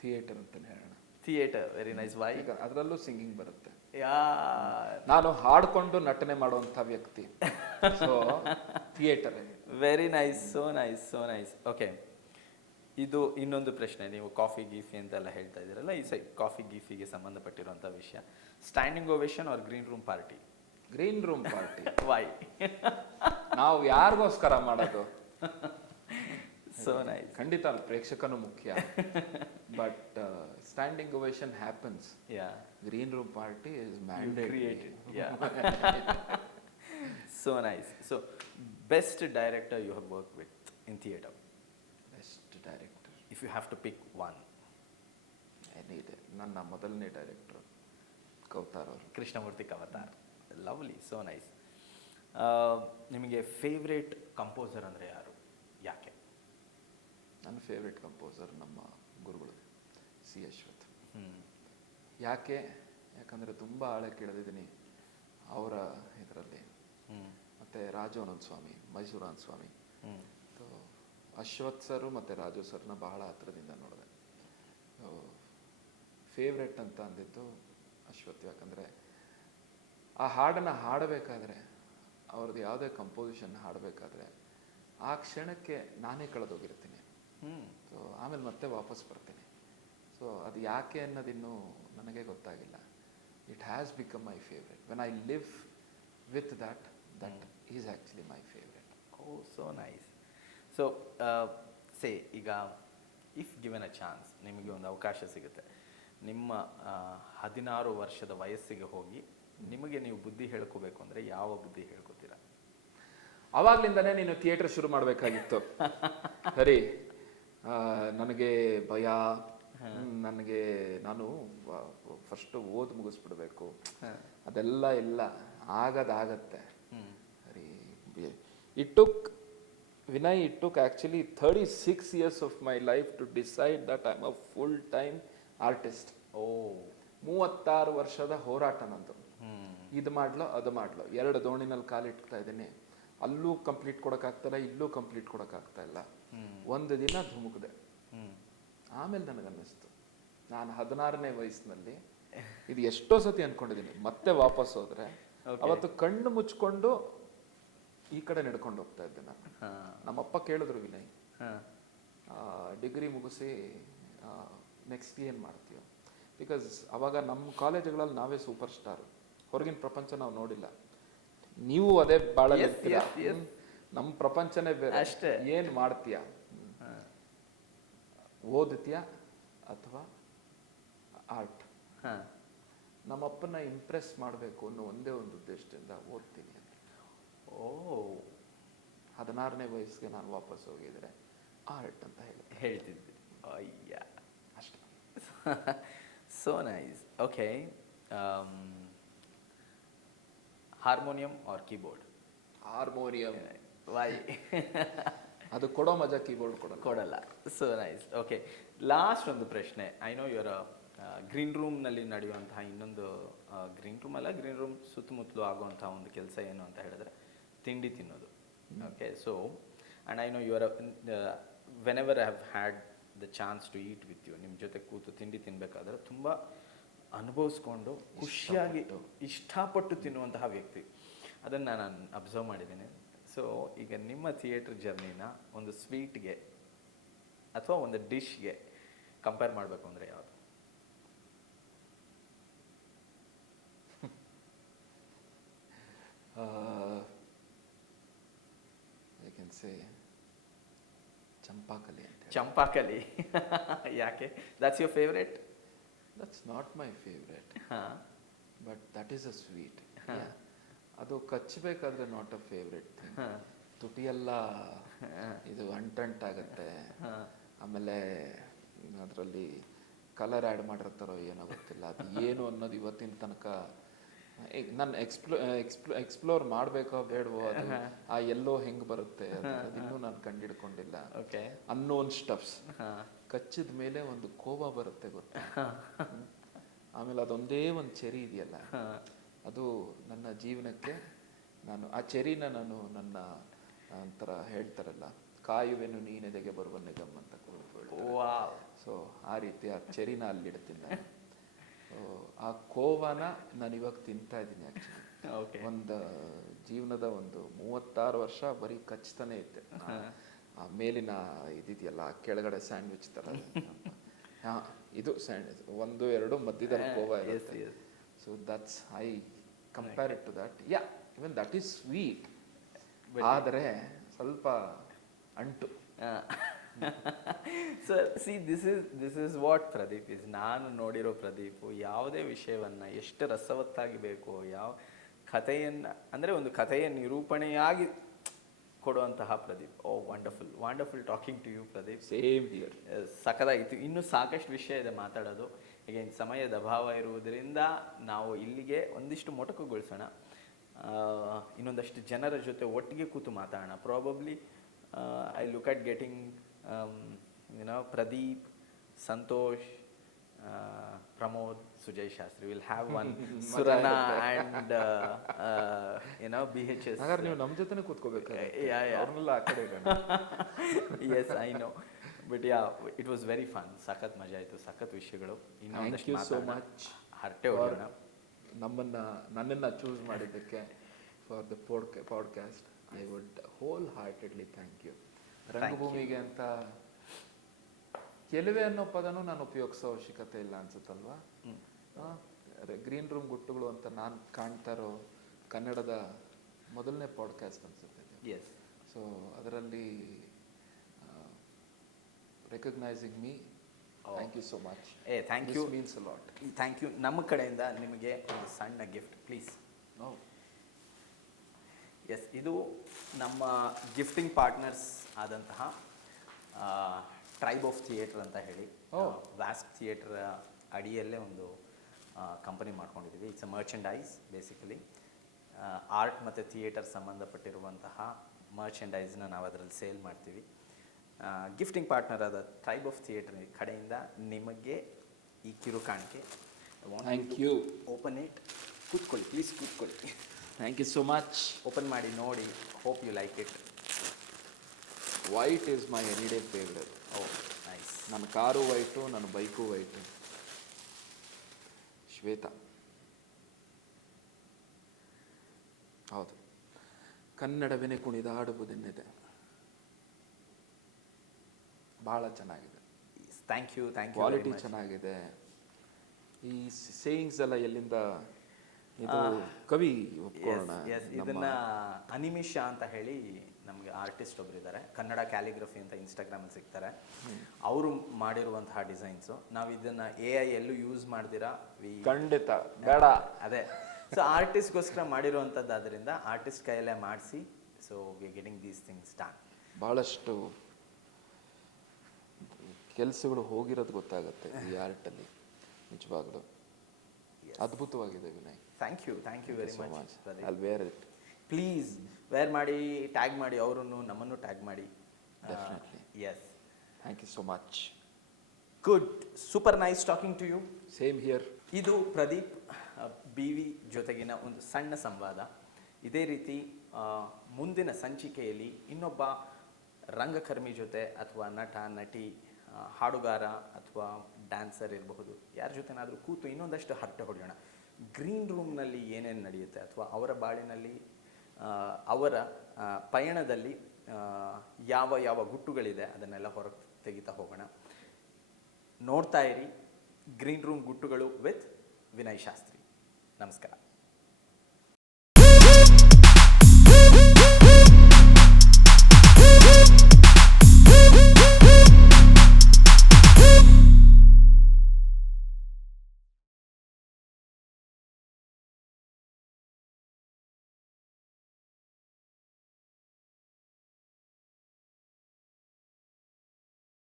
ಥಿಯೇಟರ್ ಅಂತಾನೆ ಹೇಳೋಣ. Theatre, very nice. ವೈ? ಈಗ ಅದರಲ್ಲೂ ಸಿಂಗಿಂಗ್ ಬರುತ್ತೆ. ಯಾ, ನಾನು ಹಾಡ್ಕೊಂಡು ನಟನೆ ಮಾಡುವಂಥ ವ್ಯಕ್ತಿ. So theatre. Very nice, so nice, so nice. Okay, ಇದು ಇನ್ನೊಂದು ಪ್ರಶ್ನೆ. ನೀವು ಕಾಫಿ ಗೀಫಿ ಅಂತೆಲ್ಲ ಹೇಳ್ತಾ ಇದ್ದೀರಲ್ಲ, ಈ ಕಾಫಿ ಗೀಫಿಗೆ ಸಂಬಂಧಪಟ್ಟಿರುವಂಥ ವಿಷಯ. Standing ovation or green room party? Green room party. Why? ನಾವು ಯಾರಿಗೋಸ್ಕರ ಮಾಡೋದು? So nice. ಖಂಡಿತ ಅಲ್ಲಿ ಪ್ರೇಕ್ಷಕನು ಮುಖ್ಯ, but standing ovation happens. Yeah, green room party is mandatory. So nice. So, best director you have worked with in theatre? Best director If you have to pick one. ಏನಿದೆ, ನನ್ನ ಮೊದಲನೇ director Kautar ಅವರು. Krishnamurthy Kavathar. Lovely, so nice. ನಿಮಗೆ favourite composer ಅಂದರೆ ಯಾರು, ಯಾಕೆ? ನನ್ನ favourite composer ನಮ್ಮ ಗುರುಗಳು ಸಿ ಅಶ್ವಥ್. ಯಾಕೆ? ಯಾಕಂದರೆ ತುಂಬ ಆಳಕ್ಕೆ ಇಳಿದಿದ್ದೀನಿ ಅವರ ಇದರಲ್ಲಿ. ಮತ್ತು ರಾಜು ಅನಂತ ಸ್ವಾಮಿ, ಮೈಸೂರು ಅನಂತ ಸ್ವಾಮಿ. ಅಶ್ವಥ್ ಸರು ಮತ್ತು ರಾಜು ಸರ್ನ ಬಹಳ ಹತ್ರದಿಂದ ನೋಡಿದೆ. ಫೇವ್ರೆಟ್ ಅಂತ ಅಂದಿದ್ದು ಅಶ್ವಥ್. ಯಾಕಂದರೆ ಆ ಹಾಡನ್ನು ಹಾಡಬೇಕಾದ್ರೆ, ಅವ್ರದ್ದು ಯಾವುದೇ ಕಂಪೋಸಿಷನ್ ಹಾಡಬೇಕಾದ್ರೆ ಆ ಕ್ಷಣಕ್ಕೆ ನಾನೇ ಕಳೆದೋಗಿರ್ತೀನಿ. ಸೊ ಆಮೇಲೆ ಮತ್ತೆ ವಾಪಸ್ ಬರ್ತೀನಿ. ಸೊ ಅದು ಯಾಕೆ ಅನ್ನೋದಿನ್ನೂ ನನಗೆ ಗೊತ್ತಾಗಿಲ್ಲ. It has become my favourite. When I live with that is actually my favourite. Oh, so nice. So say, ಈಗ ಇಫ್ ಗಿವೆನ್ ಅ ಚಾನ್ಸ್, ನಿಮಗೆ ಒಂದು ಅವಕಾಶ ಸಿಗುತ್ತೆ, ನಿಮ್ಮ 16 ವರ್ಷದ ವಯಸ್ಸಿಗೆ ಹೋಗಿ ನಿಮಗೆ ನೀವು ಬುದ್ಧಿ ಹೇಳ್ಕೋಬೇಕು ಅಂದರೆ ಯಾವ ಬುದ್ಧಿ ಹೇಳ್ಕೊತೀರಾ? ಆವಾಗ್ಲಿಂದನೇ ನೀನು ಥಿಯೇಟರ್ ಶುರು ಮಾಡಬೇಕಾಗಿತ್ತು. ಸರಿ, ನನಗೆ ಭಯ, ನನಗೆ ನಾನು ಫಸ್ಟ್ ಓದ್ ಮುಗಿಸ್ಬಿಡ್ಬೇಕು, ಅದೆಲ್ಲ ಇಲ್ಲ, ಆಗತ್ತೆ. ಸರಿ, it took Vinay, it took actually 36 years of my life to decide that I'm a full-time artist. 36 ವರ್ಷದ ಹೋರಾಟ ನಂದು. ಇದು ಮಾಡ್ಲೋ ಅದು ಮಾಡ್ಲೋ, 2 ದೋಣಿನಲ್ಲಿ ಕಾಲಿಡ್ತಾ ಇದ್ದೀನಿ. ಅಲ್ಲೂ ಕಂಪ್ಲೀಟ್ ಕೊಡೋಕ್ಕಾಗ್ತಾಯಿಲ್ಲ, ಇಲ್ಲೂ ಕಂಪ್ಲೀಟ್ ಕೊಡೋಕ್ಕಾಗ್ತಾ ಇಲ್ಲ. ಒಂದು ದಿನ ಧುಮುಕ್ದೆ. ಆಮೇಲೆ ನನಗನ್ನಿಸ್ತು, ನಾನು 16ನೇ ವಯಸ್ಸಿನಲ್ಲಿ ಇದು ಎಷ್ಟೋ ಸತಿ ಅಂದ್ಕೊಂಡಿದ್ದೀನಿ, ಮತ್ತೆ ವಾಪಸ್ ಹೋದ್ರೆ ಅವತ್ತು ಕಣ್ಣು ಮುಚ್ಕೊಂಡು ಈ ಕಡೆ ನಡ್ಕೊಂಡು ಹೋಗ್ತಾ ಇದ್ದೆ ನಾನು. ನಮ್ಮಪ್ಪ ಕೇಳಿದ್ರು, ವಿನಯ್ ಡಿಗ್ರಿ ಮುಗಿಸಿ ನೆಕ್ಸ್ಟ್ ಏನು ಮಾಡ್ತೀಯೋ? ಬಿಕಾಸ್ ಅವಾಗ ನಮ್ಮ ಕಾಲೇಜುಗಳಲ್ಲಿ ನಾವೇ ಸೂಪರ್ ಸ್ಟಾರ್, ಹೊರಗಿನ ಪ್ರಪಂಚ ನಾವು ನೋಡಿಲ್ಲ. ನೀವು ಅದೇ ಬಾಳ ನಮ್ಮ ಪ್ರಪಂಚನೇ ಬೇರೆ. ಏನು ಮಾಡ್ತೀಯ? ಓದುತ್ತೀಯಾ ಅಥವಾ ಆರ್ಟ್? ನಮ್ಮಪ್ಪನ ಇಂಪ್ರೆಸ್ ಮಾಡಬೇಕು ಅನ್ನೋ ಒಂದೇ ಒಂದು ಉದ್ದೇಶದಿಂದ ಓದ್ತೀನಿ ಅಂತ. 16ನೇ ವಯಸ್ಸಿಗೆ ನಾನು ವಾಪಸ್ ಹೋಗಿದ್ರೆ ಆರ್ಟ್ ಅಂತ ಹೇಳ್ತಿದ್ದೆ. ಅಯ್ಯ, ಅಷ್ಟೇ. So nice. Okay, harmonium or keyboard? Harmonium. Why? ಅದು ಕೊಡೋ ಮಜಾ ಕೀಬೋರ್ಡ್ ಕೊಡಲ್ಲ. So nice. ಓಕೆ, ಲಾಸ್ಟ್ ಒಂದು ಪ್ರಶ್ನೆ. ಐ ನೋ ಯುವರ್ ಗ್ರೀನ್ ರೂಮ್ನಲ್ಲಿ ನಡೆಯುವಂತಹ ಇನ್ನೊಂದು, ಗ್ರೀನ್ ರೂಮ್ ಸುತ್ತಮುತ್ತಲು ಆಗುವಂತಹ ಒಂದು ಕೆಲಸ ಏನು ಅಂತ ಹೇಳಿದ್ರೆ ತಿಂಡಿ ತಿನ್ನೋದು. Okay, so and I know your whenever I have had the chance to eat with you, ನಿಮ್ಮ ಜೊತೆ ಕೂತು ತಿಂಡಿ ತಿನ್ನಬೇಕಾದ್ರೆ ತುಂಬ ಅನುಭವಿಸ್ಕೊಂಡು ಖುಷಿಯಾಗಿ ಇಷ್ಟಪಟ್ಟು ತಿನ್ನುವಂತಹ ವ್ಯಕ್ತಿ. ಅದನ್ನು ನಾನು ಅಬ್ಸರ್ವ್ ಮಾಡಿದ್ದೀನಿ. ಸೊ ಈಗ ನಿಮ್ಮ ಥಿಯೇಟರ್ ಜರ್ನಿನ ಒಂದು ಸ್ವೀಟ್ಗೆ ಅಥವಾ ಒಂದು ಡಿಶ್ಗೆ ಕಂಪೇರ್ ಮಾಡಬೇಕು ಅಂದರೆ ಯಾವುದು? ಸೇ ಚಂಪಾಕಲಿ ಅಂತ. ಚಂಪಾಕಲಿ. ಯಾಕೆ? That's your favourite? That's not my favourite, ಹಾಂ but that is a sweet. ಅದು ಕಚ್ಚಬೇಕಾದ್ರೆ ನಾಟ್ ಅ ಫೇವ್ರೆಟ್ ಥಿಂಗ್. ತುಟಿಯೆಲ್ಲ ಇದು ಅಂಟಂಟಾಗತ್ತೆ, ಆಮೇಲೆ ಅದರಲ್ಲಿ ಕಲರ್ ಆ್ಯಡ್ ಮಾಡಿರ್ತಾರೋ ಏನೋ ಗೊತ್ತಿಲ್ಲ, ಅದು ಏನು ಅನ್ನೋದು ಇವತ್ತಿನ ತನಕ ನಾನು ಎಕ್ಸ್ಪ್ಲೋರ್ ಮಾಡಬೇಕೋ ಬೇಡವೋ, ಅದು ಆ ಎಲ್ಲೋ ಹೆಂಗೆ ಬರುತ್ತೆ ಅದಿನ್ನೂ ನಾನು ಕಂಡಿಡ್ಕೊಂಡಿಲ್ಲ. ಅನ್ನೋನ್ ಸ್ಟಫ್ಸ್ ಕಚ್ಚಿದ ಮೇಲೆ ಒಂದು ಕೋವ ಬರುತ್ತೆ ಗೊತ್ತಾ. ಆಮೇಲೆ ಅದೊಂದೇ ಒಂದು ಚೆರಿ ಇದೆಯಲ್ಲ, ಅದು ನನ್ನ ಜೀವನಕ್ಕೆ, ನಾನು ಆ ಚೆರಿನ ನಾನು ನನ್ನ ಒಂಥರ ಹೇಳ್ತಾರಲ್ಲ, ಕಾಯುವೆನು ನೀನೆದೆಗೆ ಬರುವ ನಿಗಮ್ ಅಂತ ಸೊ ಆ ರೀತಿ ಆ ಚೆರಿನ ಅಲ್ಲಿಡ್ತೀನಿ ನಾನು. ಆ ಕೋವನ ನಾನು ಇವಾಗ ತಿಂತಾ ಇದ್ದೀನಿ ಆ್ಯಕ್ಚುಲಿ. ಒಂದು ಜೀವನದ ಒಂದು 36 ವರ್ಷ ಬರೀ ಕಚ್ತಾನೆ ಇದ್ದೆ. ಆ ಮೇಲಿನ ಇದಿದೆಯಲ್ಲ, ಕೆಳಗಡೆ ಸ್ಯಾಂಡ್ವಿಚ್ ಥರ, ಹಾಂ ಇದು ಸ್ಯಾಂಡ್ವಿಚ್ 1-2 ಮಧ್ಯದಲ್ಲಿ ಕೋವ ಇರುತ್ತೆ. So that's I compare it to that. Yeah, even that is sweet, ಆದರೆ ಸ್ವಲ್ಪ ಅಂಟು. Sir see, this is what Pradeep is. ನಾನು ನೋಡಿರೋ ಪ್ರದೀಪು ಯಾವುದೇ ವಿಷಯವನ್ನು ಎಷ್ಟು ರಸವತ್ತಾಗಿ ಬೇಕೋ, ಯಾವ ಕಥೆಯನ್ನು ಅಂದರೆ ಒಂದು ಕಥೆಯ ನಿರೂಪಣೆಯಾಗಿ ಕೊಡುವಂತಹ Pradeep. Oh wonderful, wonderful talking to you Pradeep. Same here. ಸಖತ್ತಾಗಿತ್ತು. ಇನ್ನೂ ಸಾಕಷ್ಟು ವಿಷಯ ಇದೆ ಮಾತಾಡೋದು. ಈಗ ಸಮಯದ ಅಭಾವ ಇರುವುದರಿಂದ ನಾವು ಇಲ್ಲಿಗೆ ಒಂದಿಷ್ಟು ಮೊಟಕುಗೊಳಿಸೋಣ. ಇನ್ನೊಂದಷ್ಟು ಜನರ ಜೊತೆ ಒಟ್ಟಿಗೆ ಕೂತು ಮಾತಾಡೋಣ. Probably I look at getting Pradeep, Santosh, Pramod, Sujay Shastri. We'll have one Surana and BHS. ಹಾಗಾದ್ರೆ ನೀವು ನಮ್ಮ ಜೊತೆನೇ ಕೂತ್ಕೋಬೇಕು. ಅವ್ರನ್ನೆಲ್ಲ ಆ ಕಡೆ ಇರೋಣ. Yes, I know. But yeah, it was very fun. ಸಖತ್ ಮಜಾ ಆಯಿತು, ಸಖತ್ ವಿಷಯಗಳು. Thank you so much. ಹರಟೆ ಹೊಡೆಯೋಣ. ನನ್ನನ್ನು ಚೂಸ್ ಮಾಡಿದ್ದಕ್ಕೆ for the podcast I would wholeheartedly thank you. ರಂಗಭೂಮಿಗೆ ಅಂತ ಕೆಲವೇ ಅನ್ನೋ ಪದನೂ ನಾನು ಉಪಯೋಗಿಸೋ ಅವಶ್ಯಕತೆ ಇಲ್ಲ ಅನ್ಸುತ್ತಲ್ವಾ. ಗ್ರೀನ್ ರೂಮ್ ಗುಟ್ಟುಗಳು ಅಂತ ನಾನು ಕಾಣ್ತಾ ಇರೋ ಕನ್ನಡದ ಮೊದಲನೇ ಪಾಡ್ಕಾಸ್ಟ್ ಅನ್ಸುತ್ತೆ. ಎಸ್. ಸೊ ಅದರಲ್ಲಿ recognising me, thank you so much. Thank you, means a lot. Thank you. ನಮ್ಮ ಕಡೆಯಿಂದ ನಿಮಗೆ ಒಂದು ಸಣ್ಣ ಗಿಫ್ಟ್ ಪ್ಲೀಸ್. ಎಸ್, ಇದು ನಮ್ಮ ಗಿಫ್ಟಿಂಗ್ ಪಾರ್ಟ್ನರ್ಸ್ ಆದಂತಹ ಟ್ರೈಬ್ ಆಫ್ ಥಿಯೇಟರ್ ಅಂತ ಹೇಳಿ, ವ್ಯಾಸ್ಕ್ ಥಿಯೇಟರ್ ಅಡಿಯಲ್ಲೇ ಒಂದು ಕಂಪನಿ ಮಾಡ್ಕೊಂಡಿದ್ದೀವಿ. It's a merchandise basically. Art ಮತ್ತು ಥಿಯೇಟರ್ ಸಂಬಂಧಪಟ್ಟಿರುವಂತಹ ಮರ್ಚೆಂಡೈಸ್ನ ನಾವು ಅದರಲ್ಲಿ ಸೇಲ್ ಮಾಡ್ತೀವಿ. ಗಿಫ್ಟಿಂಗ್ ಪಾರ್ಟ್ನರ್ ಆದ ಟ್ರೈಬ್ ಆಫ್ ಥಿಯೇಟರ್ ಕಡೆಯಿಂದ ನಿಮಗೆ ಈ ಕಿರು ಕಾಣಿಕೆ. Thank you. Open it. ಕೂತ್ಕೊಳ್ಳಿ ಪ್ಲೀಸ್, ಕೂತ್ಕೊಳ್ಳಿ. Thank you so much. Open ಮಾಡಿ ನೋಡಿ. Hope you like it. White is my any day favourite. Oh nice. ನನ್ನ ಕಾರು ವೈಟು, ನನ್ನ ಬೈಕು ವೈಟು. ಶ್ವೇತಾ. ಹೌದು, ಕನ್ನಡವೇ ಕುಣಿದಾಡುವುದೆನ್ನಿದೆ. ಭಾಳ ಚೆನ್ನಾಗಿದೆ. Thank you, thank you. Quality ಚೆನ್ನಾಗಿದೆ. ಈ ಸೇಯಿಂಗ್ಸ್ ಎಲ್ಲ ಎಲ್ಲಿಂದ, ಇದು ಕವಿ ಒಪ್ಕೊಳ್ಳೋಣ. ಇದನ್ನ ಅನಿಮಿಷಾ ಅಂತ ಹೇಳಿ ನಮಗೆ ಆರ್ಟಿಸ್ಟ್ ಒಬ್ರು ಇದ್ದಾರೆ, ಕನ್ನಡ ಕ್ಯಾಲಿಗ್ರಫಿ ಅಂತ ಇನ್ಸ್ಟಾಗ್ರಾಮಲ್ಲಿ ಸಿಗ್ತಾರೆ. ಅವರು ಮಾಡಿರುವಂತಹ ಡಿಸೈನ್ಸು. ನಾವು ಇದನ್ನ AI ಎಲ್ಲೂ ಯೂಸ್ ಮಾಡ್ದಿರಾ, ಖಂಡಿತ ಬೇಡ. ಅದೇ, ಸೊ ಆರ್ಟಿಸ್ಟ್ಗೋಸ್ಕರ ಮಾಡಿರುವಂಥದ್ದು, ಅದರಿಂದ ಆರ್ಟಿಸ್ಟ್ ಕೈಯಲ್ಲೇ ಮಾಡಿಸಿ. So we getting these things done. ಭಾಳಷ್ಟು ಕೆಲಸಗಳು ಹೋಗಿರೋದು ಗೊತ್ತಾಗುತ್ತೆ ಈ ಆರ್ಟಲ್ಲಿ. ನಿಜವಾಗ್ಲೂ ಅದ್ಭುತವಾಗಿದೆ Vinay. Thank you very much. I'll wear it. Please wear ಮಾಡಿ, ಟ್ಯಾಗ್ ಮಾಡಿ, ಅವರನ್ನು ನಮ್ಮನ್ನು ಟ್ಯಾಗ್ ಮಾಡಿ. Definitely. Yes. Thank you so much. Good. Super nice talking to you. Same here. ಇದು ಪ್ರದೀಪ್ BV ಜೊತೆಗಿನ ಒಂದು ಸಣ್ಣ ಸಂವಾದ. ಇದೇ ರೀತಿ ಮುಂದಿನ ಸಂಚಿಕೆಯಲ್ಲಿ ಇನ್ನೊಬ್ಬ ರಂಗಕರ್ಮಿ ಜೊತೆ ಅಥವಾ ನಟ, ನಟಿ, ಹಾಡುಗಾರ ಅಥವಾ ಡ್ಯಾನ್ಸರ್ ಇರಬಹುದು, ಯಾರ ಜೊತೆನಾದರೂ ಕೂತು ಇನ್ನೊಂದಷ್ಟು ಹರಟೆ ಹೊಡೆಯೋಣ. ಗ್ರೀನ್ ರೂಮ್ನಲ್ಲಿ ಏನೇನು ನಡೆಯುತ್ತೆ ಅಥವಾ ಅವರ ಬಾಳಿನಲ್ಲಿ, ಅವರ ಪಯಣದಲ್ಲಿ ಯಾವ ಯಾವ ಗುಟ್ಟುಗಳಿದೆ ಅದನ್ನೆಲ್ಲ ಹೊರಗೆ ತೆಗಿತಾ ಹೋಗೋಣ. ನೋಡ್ತಾ ಇರಿ ಗ್ರೀನ್ ರೂಮ್ ಗುಟ್ಟುಗಳು ವಿತ್ ವಿನಯ್ ಶಾಸ್ತ್ರಿ. ನಮಸ್ಕಾರ.